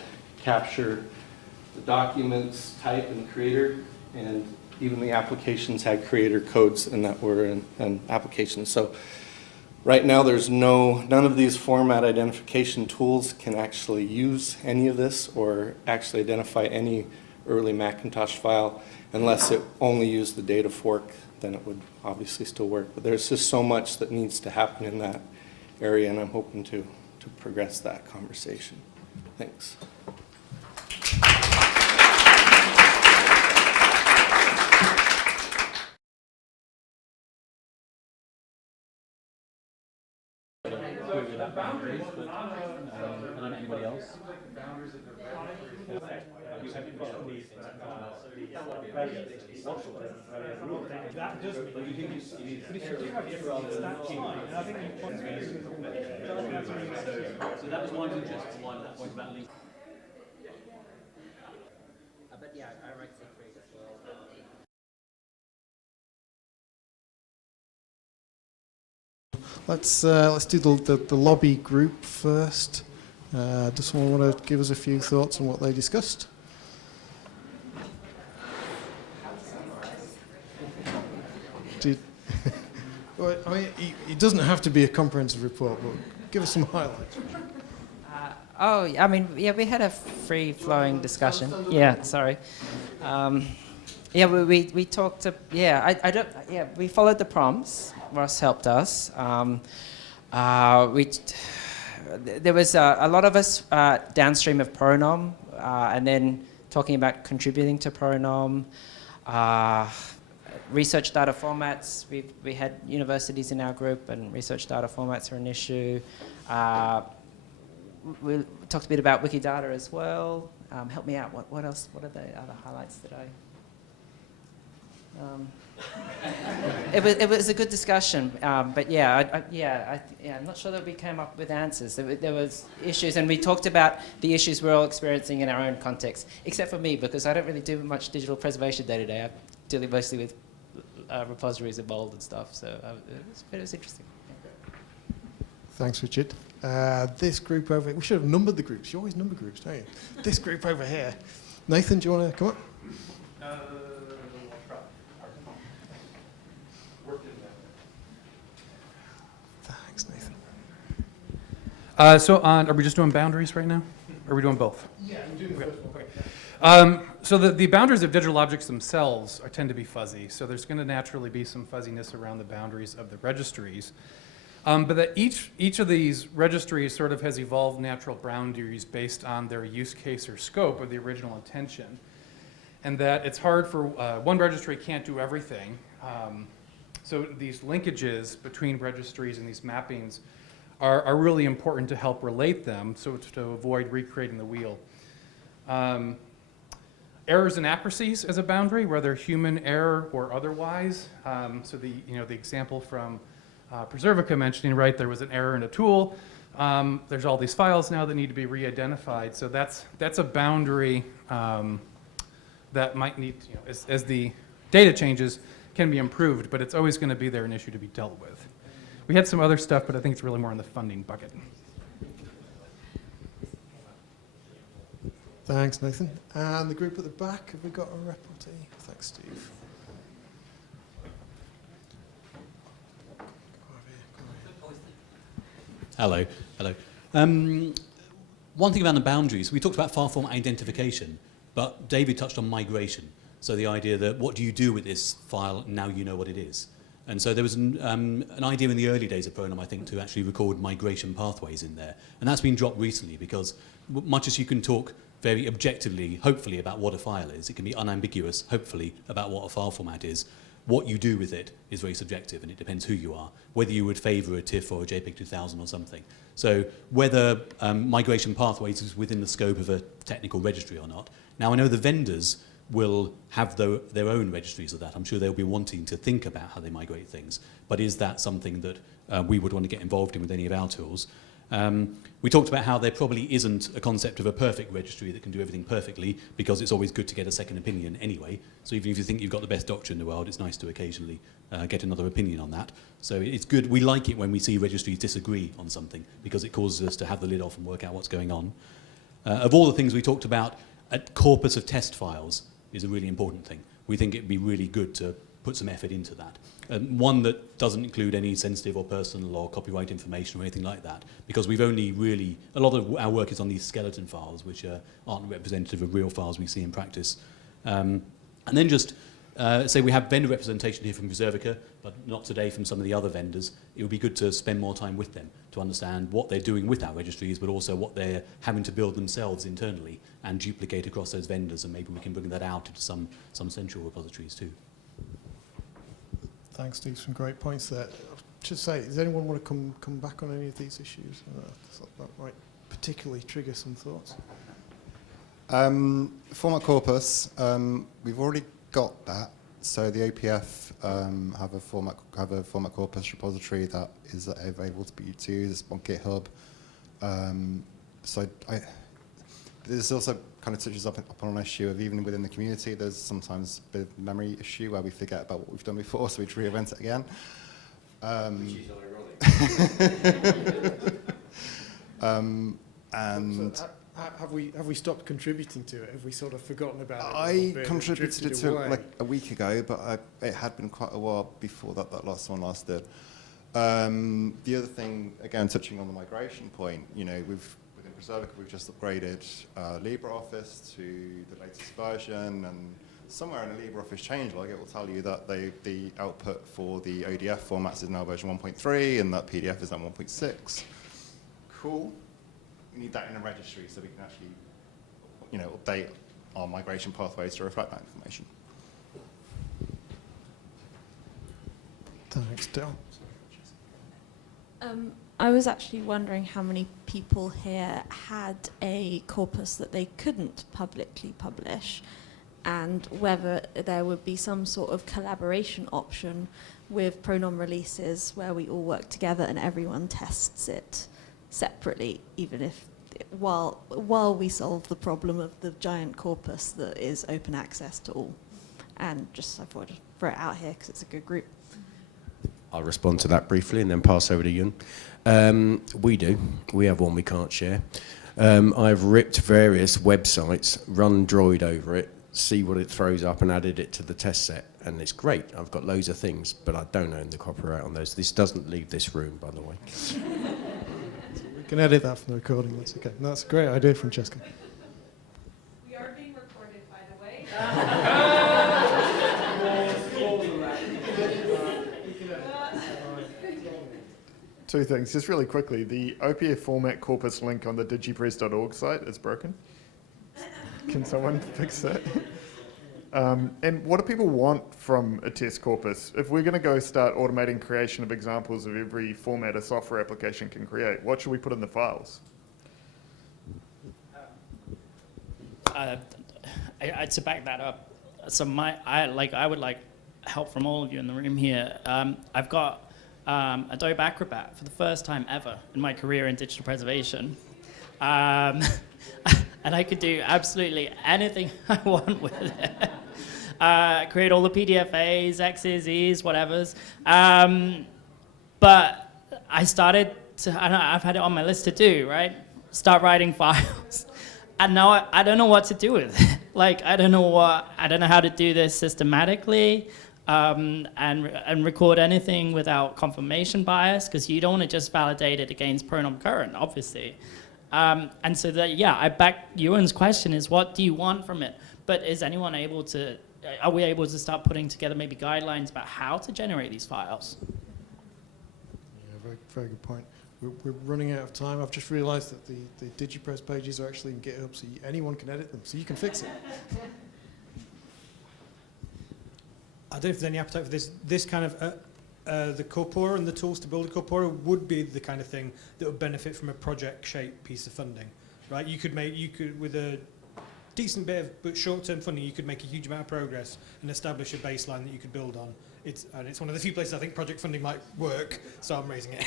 capture the documents, type, and creator, and even the applications had creator codes and that were in applications. So right now there's none of these format identification tools can actually use any of this or actually identify any early Macintosh file unless it only used the data fork. Then it would obviously still work. But there's just so much that needs to happen in that area, and I'm hoping to progress that conversation. Thanks. Without boundaries, but I don't know anybody else. That does mean but if you do have different that's fine. And I think you point so that was one interest, one that point about links. But yeah, I write Siegfried as well. Let's do the lobby group first. Does someone want to give us a few thoughts on what they discussed? Well, I mean, it doesn't have to be a comprehensive report, but give us some highlights. I mean, yeah, we had a free-flowing discussion. Yeah, sorry. Yeah, we talked to, we followed the prompts. Ross helped us. There was a lot of us downstream of Pronom, and then talking about contributing to Pronom. Research data formats, we had universities in our group, and research data formats are an issue. We talked a bit about Wikidata as well. Help me out, what else, what are the other highlights today? It was a good discussion, but yeah, I'm not sure that we came up with answers. There was issues, and we talked about the issues we're all experiencing in our own context, except for me, because I don't really do much digital preservation day to day. I'm dealing mostly with repositories of mold and stuff, so it was interesting. Thanks, Richard. This group over here, we should have numbered the groups. You always number groups, don't you? This group over here. Nathan, do you want to come up? Thanks, Nathan. Are we just doing boundaries right now? Or are we doing both? Yeah, I'm doing the first one. So the boundaries of digital objects themselves tend to be fuzzy. So there's going to naturally be some fuzziness around the boundaries of the registries. But that each of these registries sort of has evolved natural boundaries based on their use case or scope of the original intention. And that it's hard for, one registry can't do everything. So these linkages between registries and these mappings are really important to help relate them, so to avoid recreating the wheel. Errors and accuracies as a boundary, whether human error or otherwise. So the example from Preservica mentioning, right, there was an error in a tool. There's all these files now that need to be re-identified. So that's a boundary that might need, as the data changes, can be improved, but it's always going to be there, an issue to be dealt with. We had some other stuff, but I think it's really more in the funding bucket. Thanks, Nathan. And the group at the back, have we got a repartee? Thanks, Steve. Hello. One thing about the boundaries, we talked about file format identification, but David touched on migration. So the idea that what do you do with this file now you know what it is? And so there was an idea in the early days of Pronom, I think, to actually record migration pathways in there. And that's been dropped recently because much as you can talk very objectively, hopefully, about what a file is, it can be unambiguous, hopefully, about what a file format is. What you do with it is very subjective, and it depends who you are, whether you would favor a TIFF or a JPEG 2000 or something. So whether migration pathways is within the scope of a technical registry or not. Now, I know the vendors will have their own registries of that. I'm sure they'll be wanting to think about how they migrate things. But is that something that we would want to get involved in with any of our tools? We talked about how there probably isn't a concept of a perfect registry that can do everything perfectly, because it's always good to get a second opinion anyway. So even if you think you've got the best doctor in the world, it's nice to occasionally get another opinion on that. So it's good. We like it when we see registries disagree on something, because it causes us to have the lid off and work out what's going on. Of all the things we talked about, a corpus of test files is a really important thing. We think it'd be really good to put some effort into that. One that doesn't include any sensitive or personal or copyright information or anything like that, because we've only really, a lot of our work is on these skeleton files, which aren't representative of real files we see in practice. And then just say we have vendor representation here from Preservica, but not today from some of the other vendors. It would be good to spend more time with them to understand what they're doing with our registries, but also what they're having to build themselves internally and duplicate across those vendors, and maybe we can bring that out into some central repositories too. Thanks, Steve. Some great points there. Just say, does anyone want to come back on any of these issues? That might particularly trigger some thoughts. Format corpus, we've already got that. So the OPF have a format corpus repository that is available to be used on GitHub. This also kind of touches up upon an issue of, even within the community, there's sometimes a bit of memory issue where we forget about what we've done before, so we reinvent it again. Which is ironic. And So, have we stopped contributing to it? Have we sort of forgotten about it? I contributed it to like a week ago, but it had been quite a while before that last one lasted. The other thing, again, touching on the migration point, within Preservica, we've just upgraded LibreOffice to the latest version, and somewhere in the LibreOffice changelog, it will tell you that the output for the ODF formats is now version 1.3, and that PDF is now 1.6. Cool. We need that in a registry so we can actually, update our migration pathways to reflect that information. Thanks, Del. I was actually wondering how many people here had a corpus that they couldn't publicly publish, and whether there would be some sort of collaboration option with Pronom releases where we all work together and everyone tests it separately, even if while we solve the problem of the giant corpus that is open access to all. And just I thought I'd throw it out here because it's a good group. I'll respond to that briefly and then pass over to Euan. We do. We have one we can't share. I've ripped various websites, run Droid over it, see what it throws up and added it to the test set. And it's great. I've got loads of things, but I don't own the copyright on those. This doesn't leave this room, by the way. We can edit that from the recording, that's okay. No, that's a great idea, Francesca. We are being recorded, by the way. Two things, just really quickly. The OPF format corpus link on the digipres.org site is broken. Can someone fix that? And what do people want from a test corpus? If we're going to go start automating creation of examples of every format a software application can create, what should we put in the files? To back that up, so I would like help from all of you in the room here. I've got Adobe Acrobat for the first time ever in my career in digital preservation. And I could do absolutely anything I want with it. Create all the PDFAs, X's, E's, whatevers. But I started to, I've had it on my list to do, right? Start writing files. And now I don't know what to do with it. I don't know how to do this systematically and record anything without confirmation bias, because you don't want to just validate it against pronom current, obviously. And so I back Euan's question is, what do you want from it? But is anyone able to, are we able to start putting together maybe guidelines about how to generate these files? Yeah, very, very good point. We're running out of time. I've just realized that the DigiPres pages are actually in GitHub, so anyone can edit them, so you can fix it. I don't know if there's any appetite for this. This kind of, the corpora and the tools to build a corpora would be the kind of thing that would benefit from a project-shaped piece of funding, right? You could, with a decent bit of but short-term funding, you could make a huge amount of progress and establish a baseline that you could build on. It's one of the few places I think project funding might work, so I'm raising it.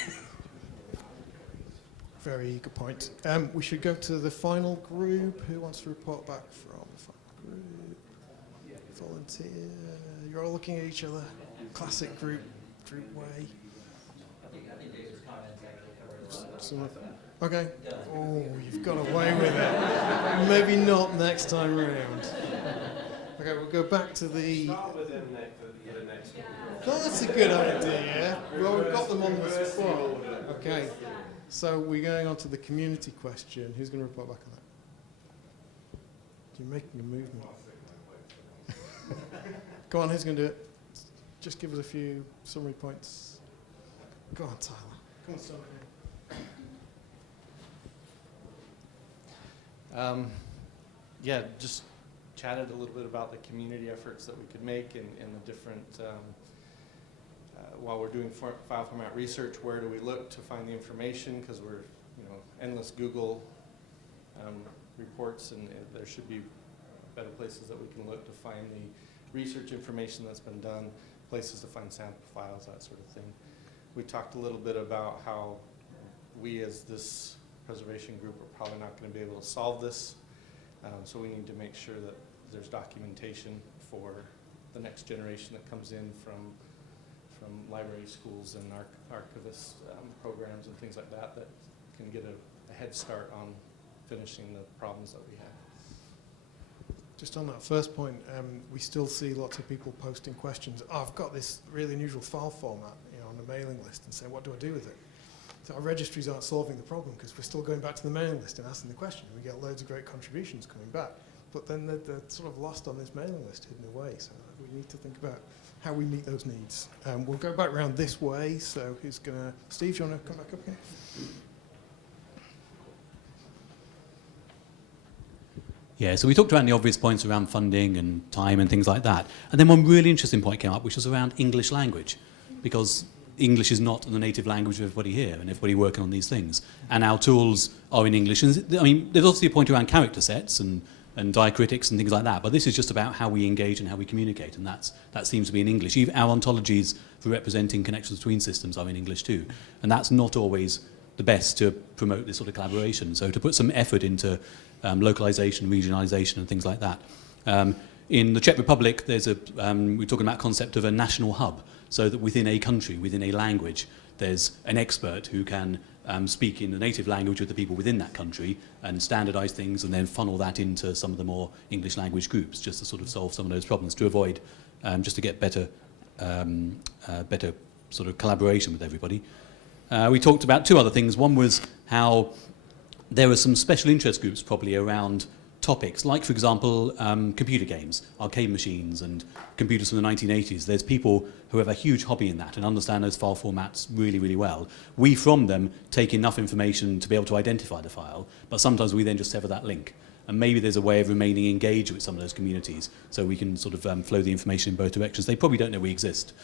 Very good point. We should go to the final group. Who wants to report back from the final group? Volunteer. You're all looking at each other. Classic group way. Okay. Oh, you've got away with it. Maybe not next time round. Okay, we'll go back to the... Start with them next. Oh, that's a good idea. Well, we've got them on the spot. Okay. So we're going on to the community question. Who's going to report back on that? You're making a movement. Go on, who's going to do it? Just give us a few summary points. Go on, Tyler. Come on, start here. Yeah, just chatted a little bit about the community efforts that we could make and the different, while we're doing file format research, where do we look to find the information? Because we're, endless Google reports, and there should be better places that we can look to find the research information that's been done, places to find sample files, that sort of thing. We talked a little bit about how we as this preservation group are probably not going to be able to solve this, so we need to make sure that there's documentation for the next generation that comes in from library schools and archivist programs and things like that that can get a head start on finishing the problems that we have. Just on that first point, we still see lots of people posting questions. Oh, I've got this really unusual file format, on the mailing list, and say, what do I do with it? So our registries aren't solving the problem because we're still going back to the mailing list and asking the question. We get loads of great contributions coming back, but then they're sort of lost on this mailing list, hidden away. So we need to think about how we meet those needs. We'll go back around this way. So who's gonna? Steve, do you want to come back up here? Yeah, so we talked around the obvious points around funding and time and things like that. And then one really interesting point came up, which was around English language, because English is not the native language of everybody here and everybody working on these things. And our tools are in English. And I mean, there's obviously a point around character sets and diacritics and things like that, but this is just about how we engage and how we communicate, and that seems to be in English. Even our ontologies for representing connections between systems are in English too, and that's not always the best to promote this sort of collaboration. So to put some effort into localization, regionalization and things like that. In the Czech Republic, there's we're talking about concept of a national hub, so that within a country, within a language, there's an expert who can speak in the native language of the people within that country and standardize things and then funnel that into some of the more English language groups just to sort of solve some of those problems, to avoid, just to get better sort of collaboration with everybody. We talked about two other things. One was how there are some special interest groups probably around topics, like, for example, computer games, arcade machines and computers from the 1980s. There's people who have a huge hobby in that and understand those file formats really, really well. We, from them, take enough information to be able to identify the file, but sometimes we then just sever that link. And maybe there's a way of remaining engaged with some of those communities, so we can sort of flow the information in both directions. They probably don't know we exist.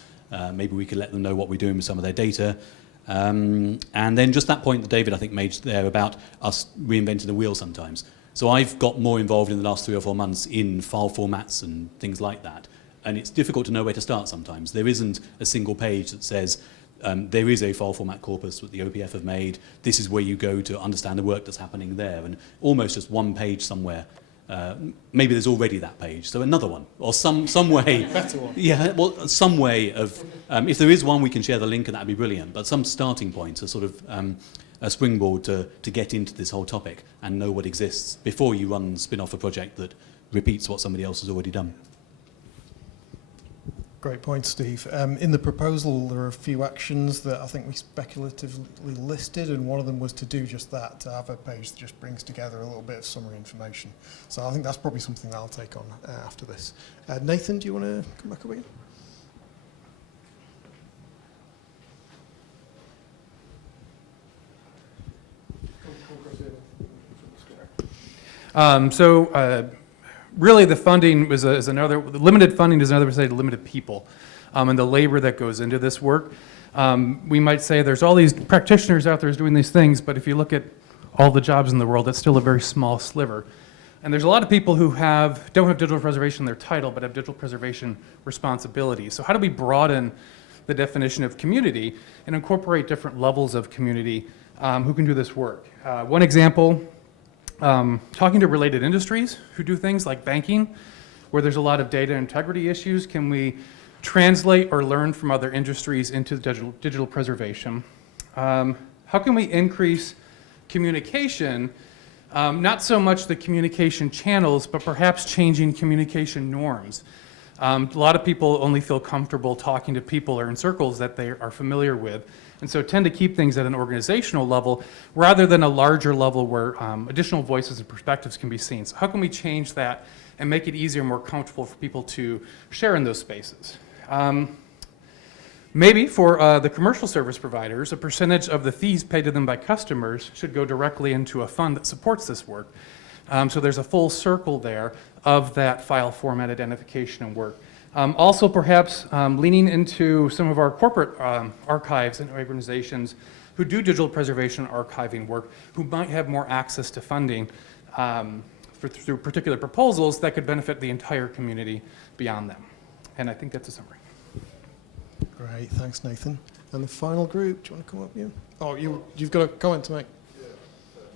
Maybe we could let them know what we're doing with some of their data. And then just that point that David, I think, made there about us reinventing the wheel sometimes. So I've got more involved in the last 3 or 4 months in file formats and things like that. And it's difficult to know where to start sometimes. There isn't a single page that says, there is a file format corpus that the OPF have made. This is where you go to understand the work that's happening there. And almost just one page somewhere. Maybe there's already that page, so another one, or some way. Better one. Yeah, well, some way of, if there is one, we can share the link and that'd be brilliant, but some starting point, a sort of a springboard to get into this whole topic and know what exists before you spin off a project that repeats what somebody else has already done. Great point, Steve. In the proposal, there are a few actions that I think we speculatively listed, and one of them was to do just that, to have a page that just brings together a little bit of summary information. So I think that's probably something that I'll take on after this. Nathan, do you want to come back up again? Really, the funding is another, limited funding is another way to say limited people, and the labor that goes into this work. We might say there's all these practitioners out there doing these things, but if you look at all the jobs in the world, that's still a very small sliver. And there's a lot of people who don't have digital preservation in their title, but have digital preservation responsibilities. So how do we broaden the definition of community and incorporate different levels of community who can do this work? One example, talking to related industries who do things like banking, where there's a lot of data integrity issues. Can we translate or learn from other industries into digital preservation? How can we increase communication, not so much the communication channels, but perhaps changing communication norms? A lot of people only feel comfortable talking to people or in circles that they are familiar with, and so tend to keep things at an organizational level rather than a larger level where additional voices and perspectives can be seen. So how can we change that and make it easier and more comfortable for people to share in those spaces? Maybe for the commercial service providers, a percentage of the fees paid to them by customers should go directly into a fund that supports this work. So there's a full circle there of that file format identification and work. Also, perhaps leaning into some of our corporate archives and organizations who do digital preservation archiving work, who might have more access to funding through particular proposals that could benefit the entire community beyond them. And I think that's a summary. Great, thanks, Nathan. And the final group, do you want to come up, Euan? Oh, you've got a comment to make?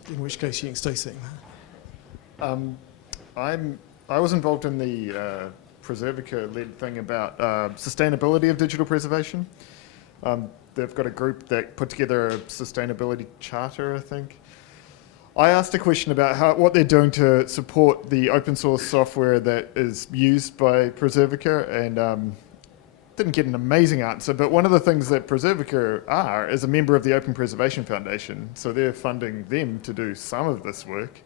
In which case you can stay sitting there. I was involved in the Preservica-led thing about sustainability of digital preservation. They've got a group that put together a sustainability charter, I think. I asked a question about what they're doing to support the open source software that is used by Preservica, and didn't get an amazing answer, but one of the things that Preservica is a member of the Open Preservation Foundation, so they're funding them to do some of this work,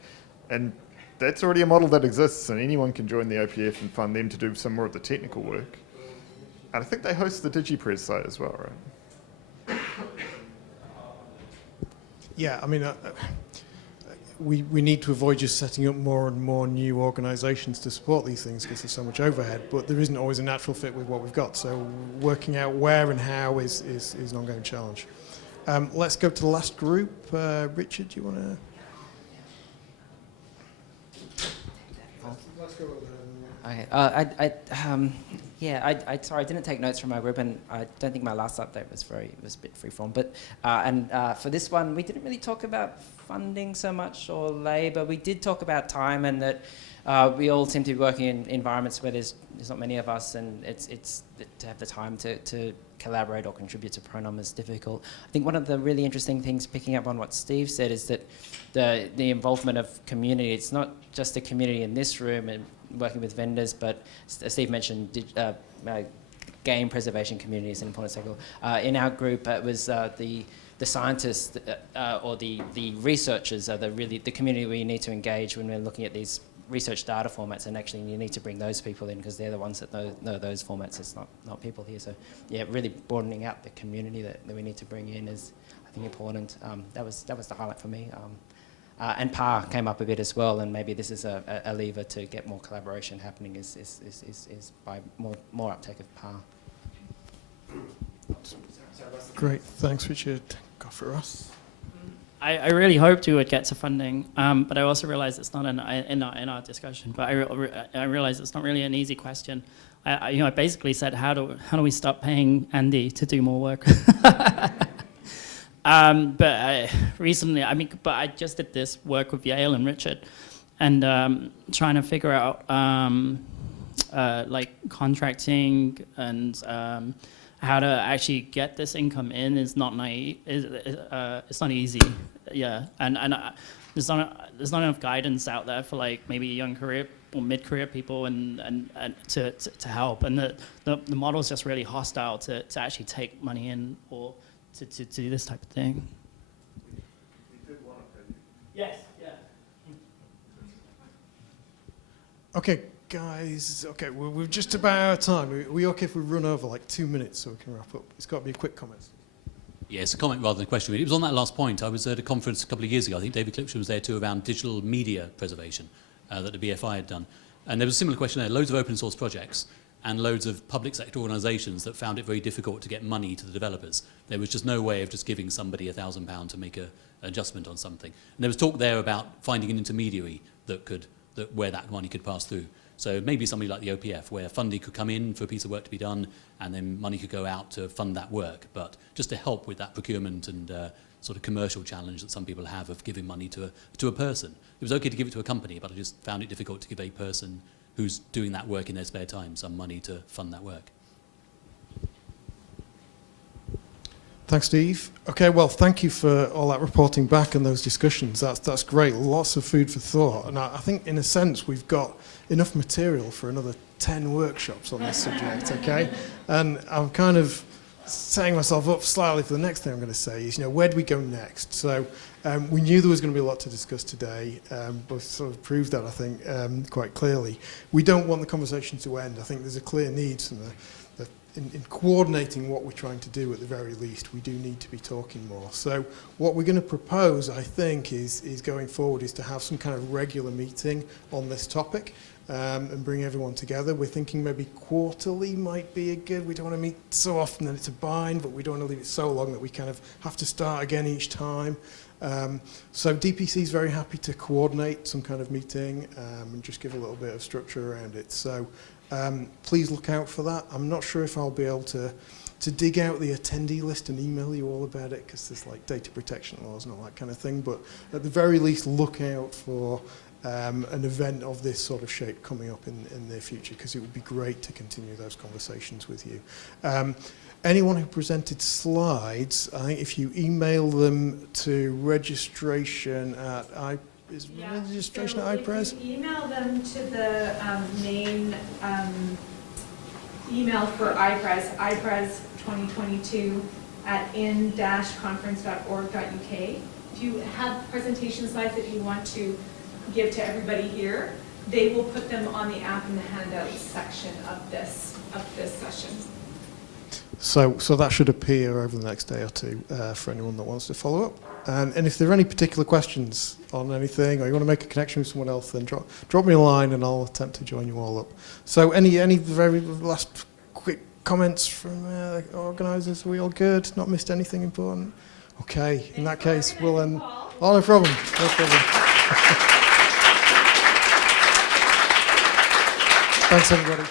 and that's already a model that exists, and anyone can join the OPF and fund them to do some more of the technical work. And I think they host the DigiPres site as well, right? Yeah, I mean, we need to avoid just setting up more and more new organisations to support these things because there's so much overhead, but there isn't always a natural fit with what we've got. So working out where and how is an ongoing challenge. Let's go to the last group. Richard, do you want to? Let's go over there. Okay. Sorry, I didn't take notes from my group, and I don't think my last update was a bit freeform. But for this one, we didn't really talk about funding so much or labour. We did talk about time, and that we all seem to be working in environments where there's not many of us, and it's to have the time to collaborate or contribute to Pronom is difficult. I think one of the really interesting things, picking up on what Steve said, is that the involvement of community. It's not just a community in this room and working with vendors, but as Steve mentioned, game preservation communities in important cycle. In our group, it was the scientists or the researchers are the community we need to engage when we're looking at these research data formats, and actually you need to bring those people in because they're the ones that know those formats. It's not people here. So yeah, really broadening out the community that we need to bring in is, I think, important. That was the highlight for me. And PAR came up a bit as well, and maybe this is a lever to get more collaboration happening is by more uptake of PAR. Great, thanks Richard. Go for us. I really hoped we would get to funding, but I also realized it's not in our discussion. But I realized it's not really an easy question. I basically said, how do we stop paying Andy to do more work? But recently, I just did this work with Yale and Richard, and trying to figure out like contracting and how to actually get this income in is not naive. It's not easy, yeah. And there's not enough guidance out there for like maybe young career or mid-career people and to help. And the model is just really hostile to actually take money in or to do this type of thing. Yes, yeah. Okay, guys. Okay, we're just about out of time. Are we okay if we run over like 2 minutes so we can wrap up? It's got to be a quick comment. Yeah, it's a comment rather than a question. It was on that last point. I was at a conference a couple of years ago. I think David Clipsham was there too, around digital media preservation that the BFI had done. And there was a similar question there. Loads of open source projects and loads of public sector organisations that found it very difficult to get money to the developers. There was just no way of just giving somebody £1,000 to make an adjustment on something. And there was talk there about finding an intermediary where that money could pass through. So maybe somebody like the OPF, where funding could come in for a piece of work to be done, and then money could go out to fund that work. But just to help with that procurement and sort of commercial challenge that some people have of giving money to a person. It was okay to give it to a company, but I just found it difficult to give a person who's doing that work in their spare time some money to fund that work. Thanks, Steve. Okay, well, thank you for all that reporting back and those discussions. That's great. Lots of food for thought. And I think, in a sense, we've got enough material for another 10 workshops on this subject, okay? And I'm kind of setting myself up slightly for the next thing I'm going to say is, where do we go next? So we knew there was going to be a lot to discuss today. We've sort of proved that, I think, quite clearly. We don't want the conversation to end. I think there's a clear need in coordinating what we're trying to do at the very least. We do need to be talking more. So what we're going to propose, I think, is going forward is to have some kind of regular meeting on this topic and bring everyone together. We're thinking maybe quarterly might be we don't want to meet so often that it's a bind, but we don't want to leave it so long that we kind of have to start again each time. So DPC is very happy to coordinate some kind of meeting and just give a little bit of structure around it. So please look out for that. I'm not sure if I'll be able to dig out the attendee list and email you all about it because there's like data protection laws and all that kind of thing. But at the very least, look out for an event of this sort of shape coming up in the future, because it would be great to continue those conversations with you. Anyone who presented slides, I think if you email them to registration at registration at iPres? If you email them to the main email for iPres, iPres 2022 at in-conference.org.uk. If you have presentation slides that you want to give to everybody here, they will put them on the app in the handouts section of this session. So that should appear over the next day or two for anyone that wants to follow up. And if there are any particular questions on anything, or you want to make a connection with someone else, then drop me a line and I'll attempt to join you all up. So any very last quick comments from organisers? Are we all good? Not missed anything important? Okay, in that case, we'll end. Oh, no problem. No problem. Thanks, everybody.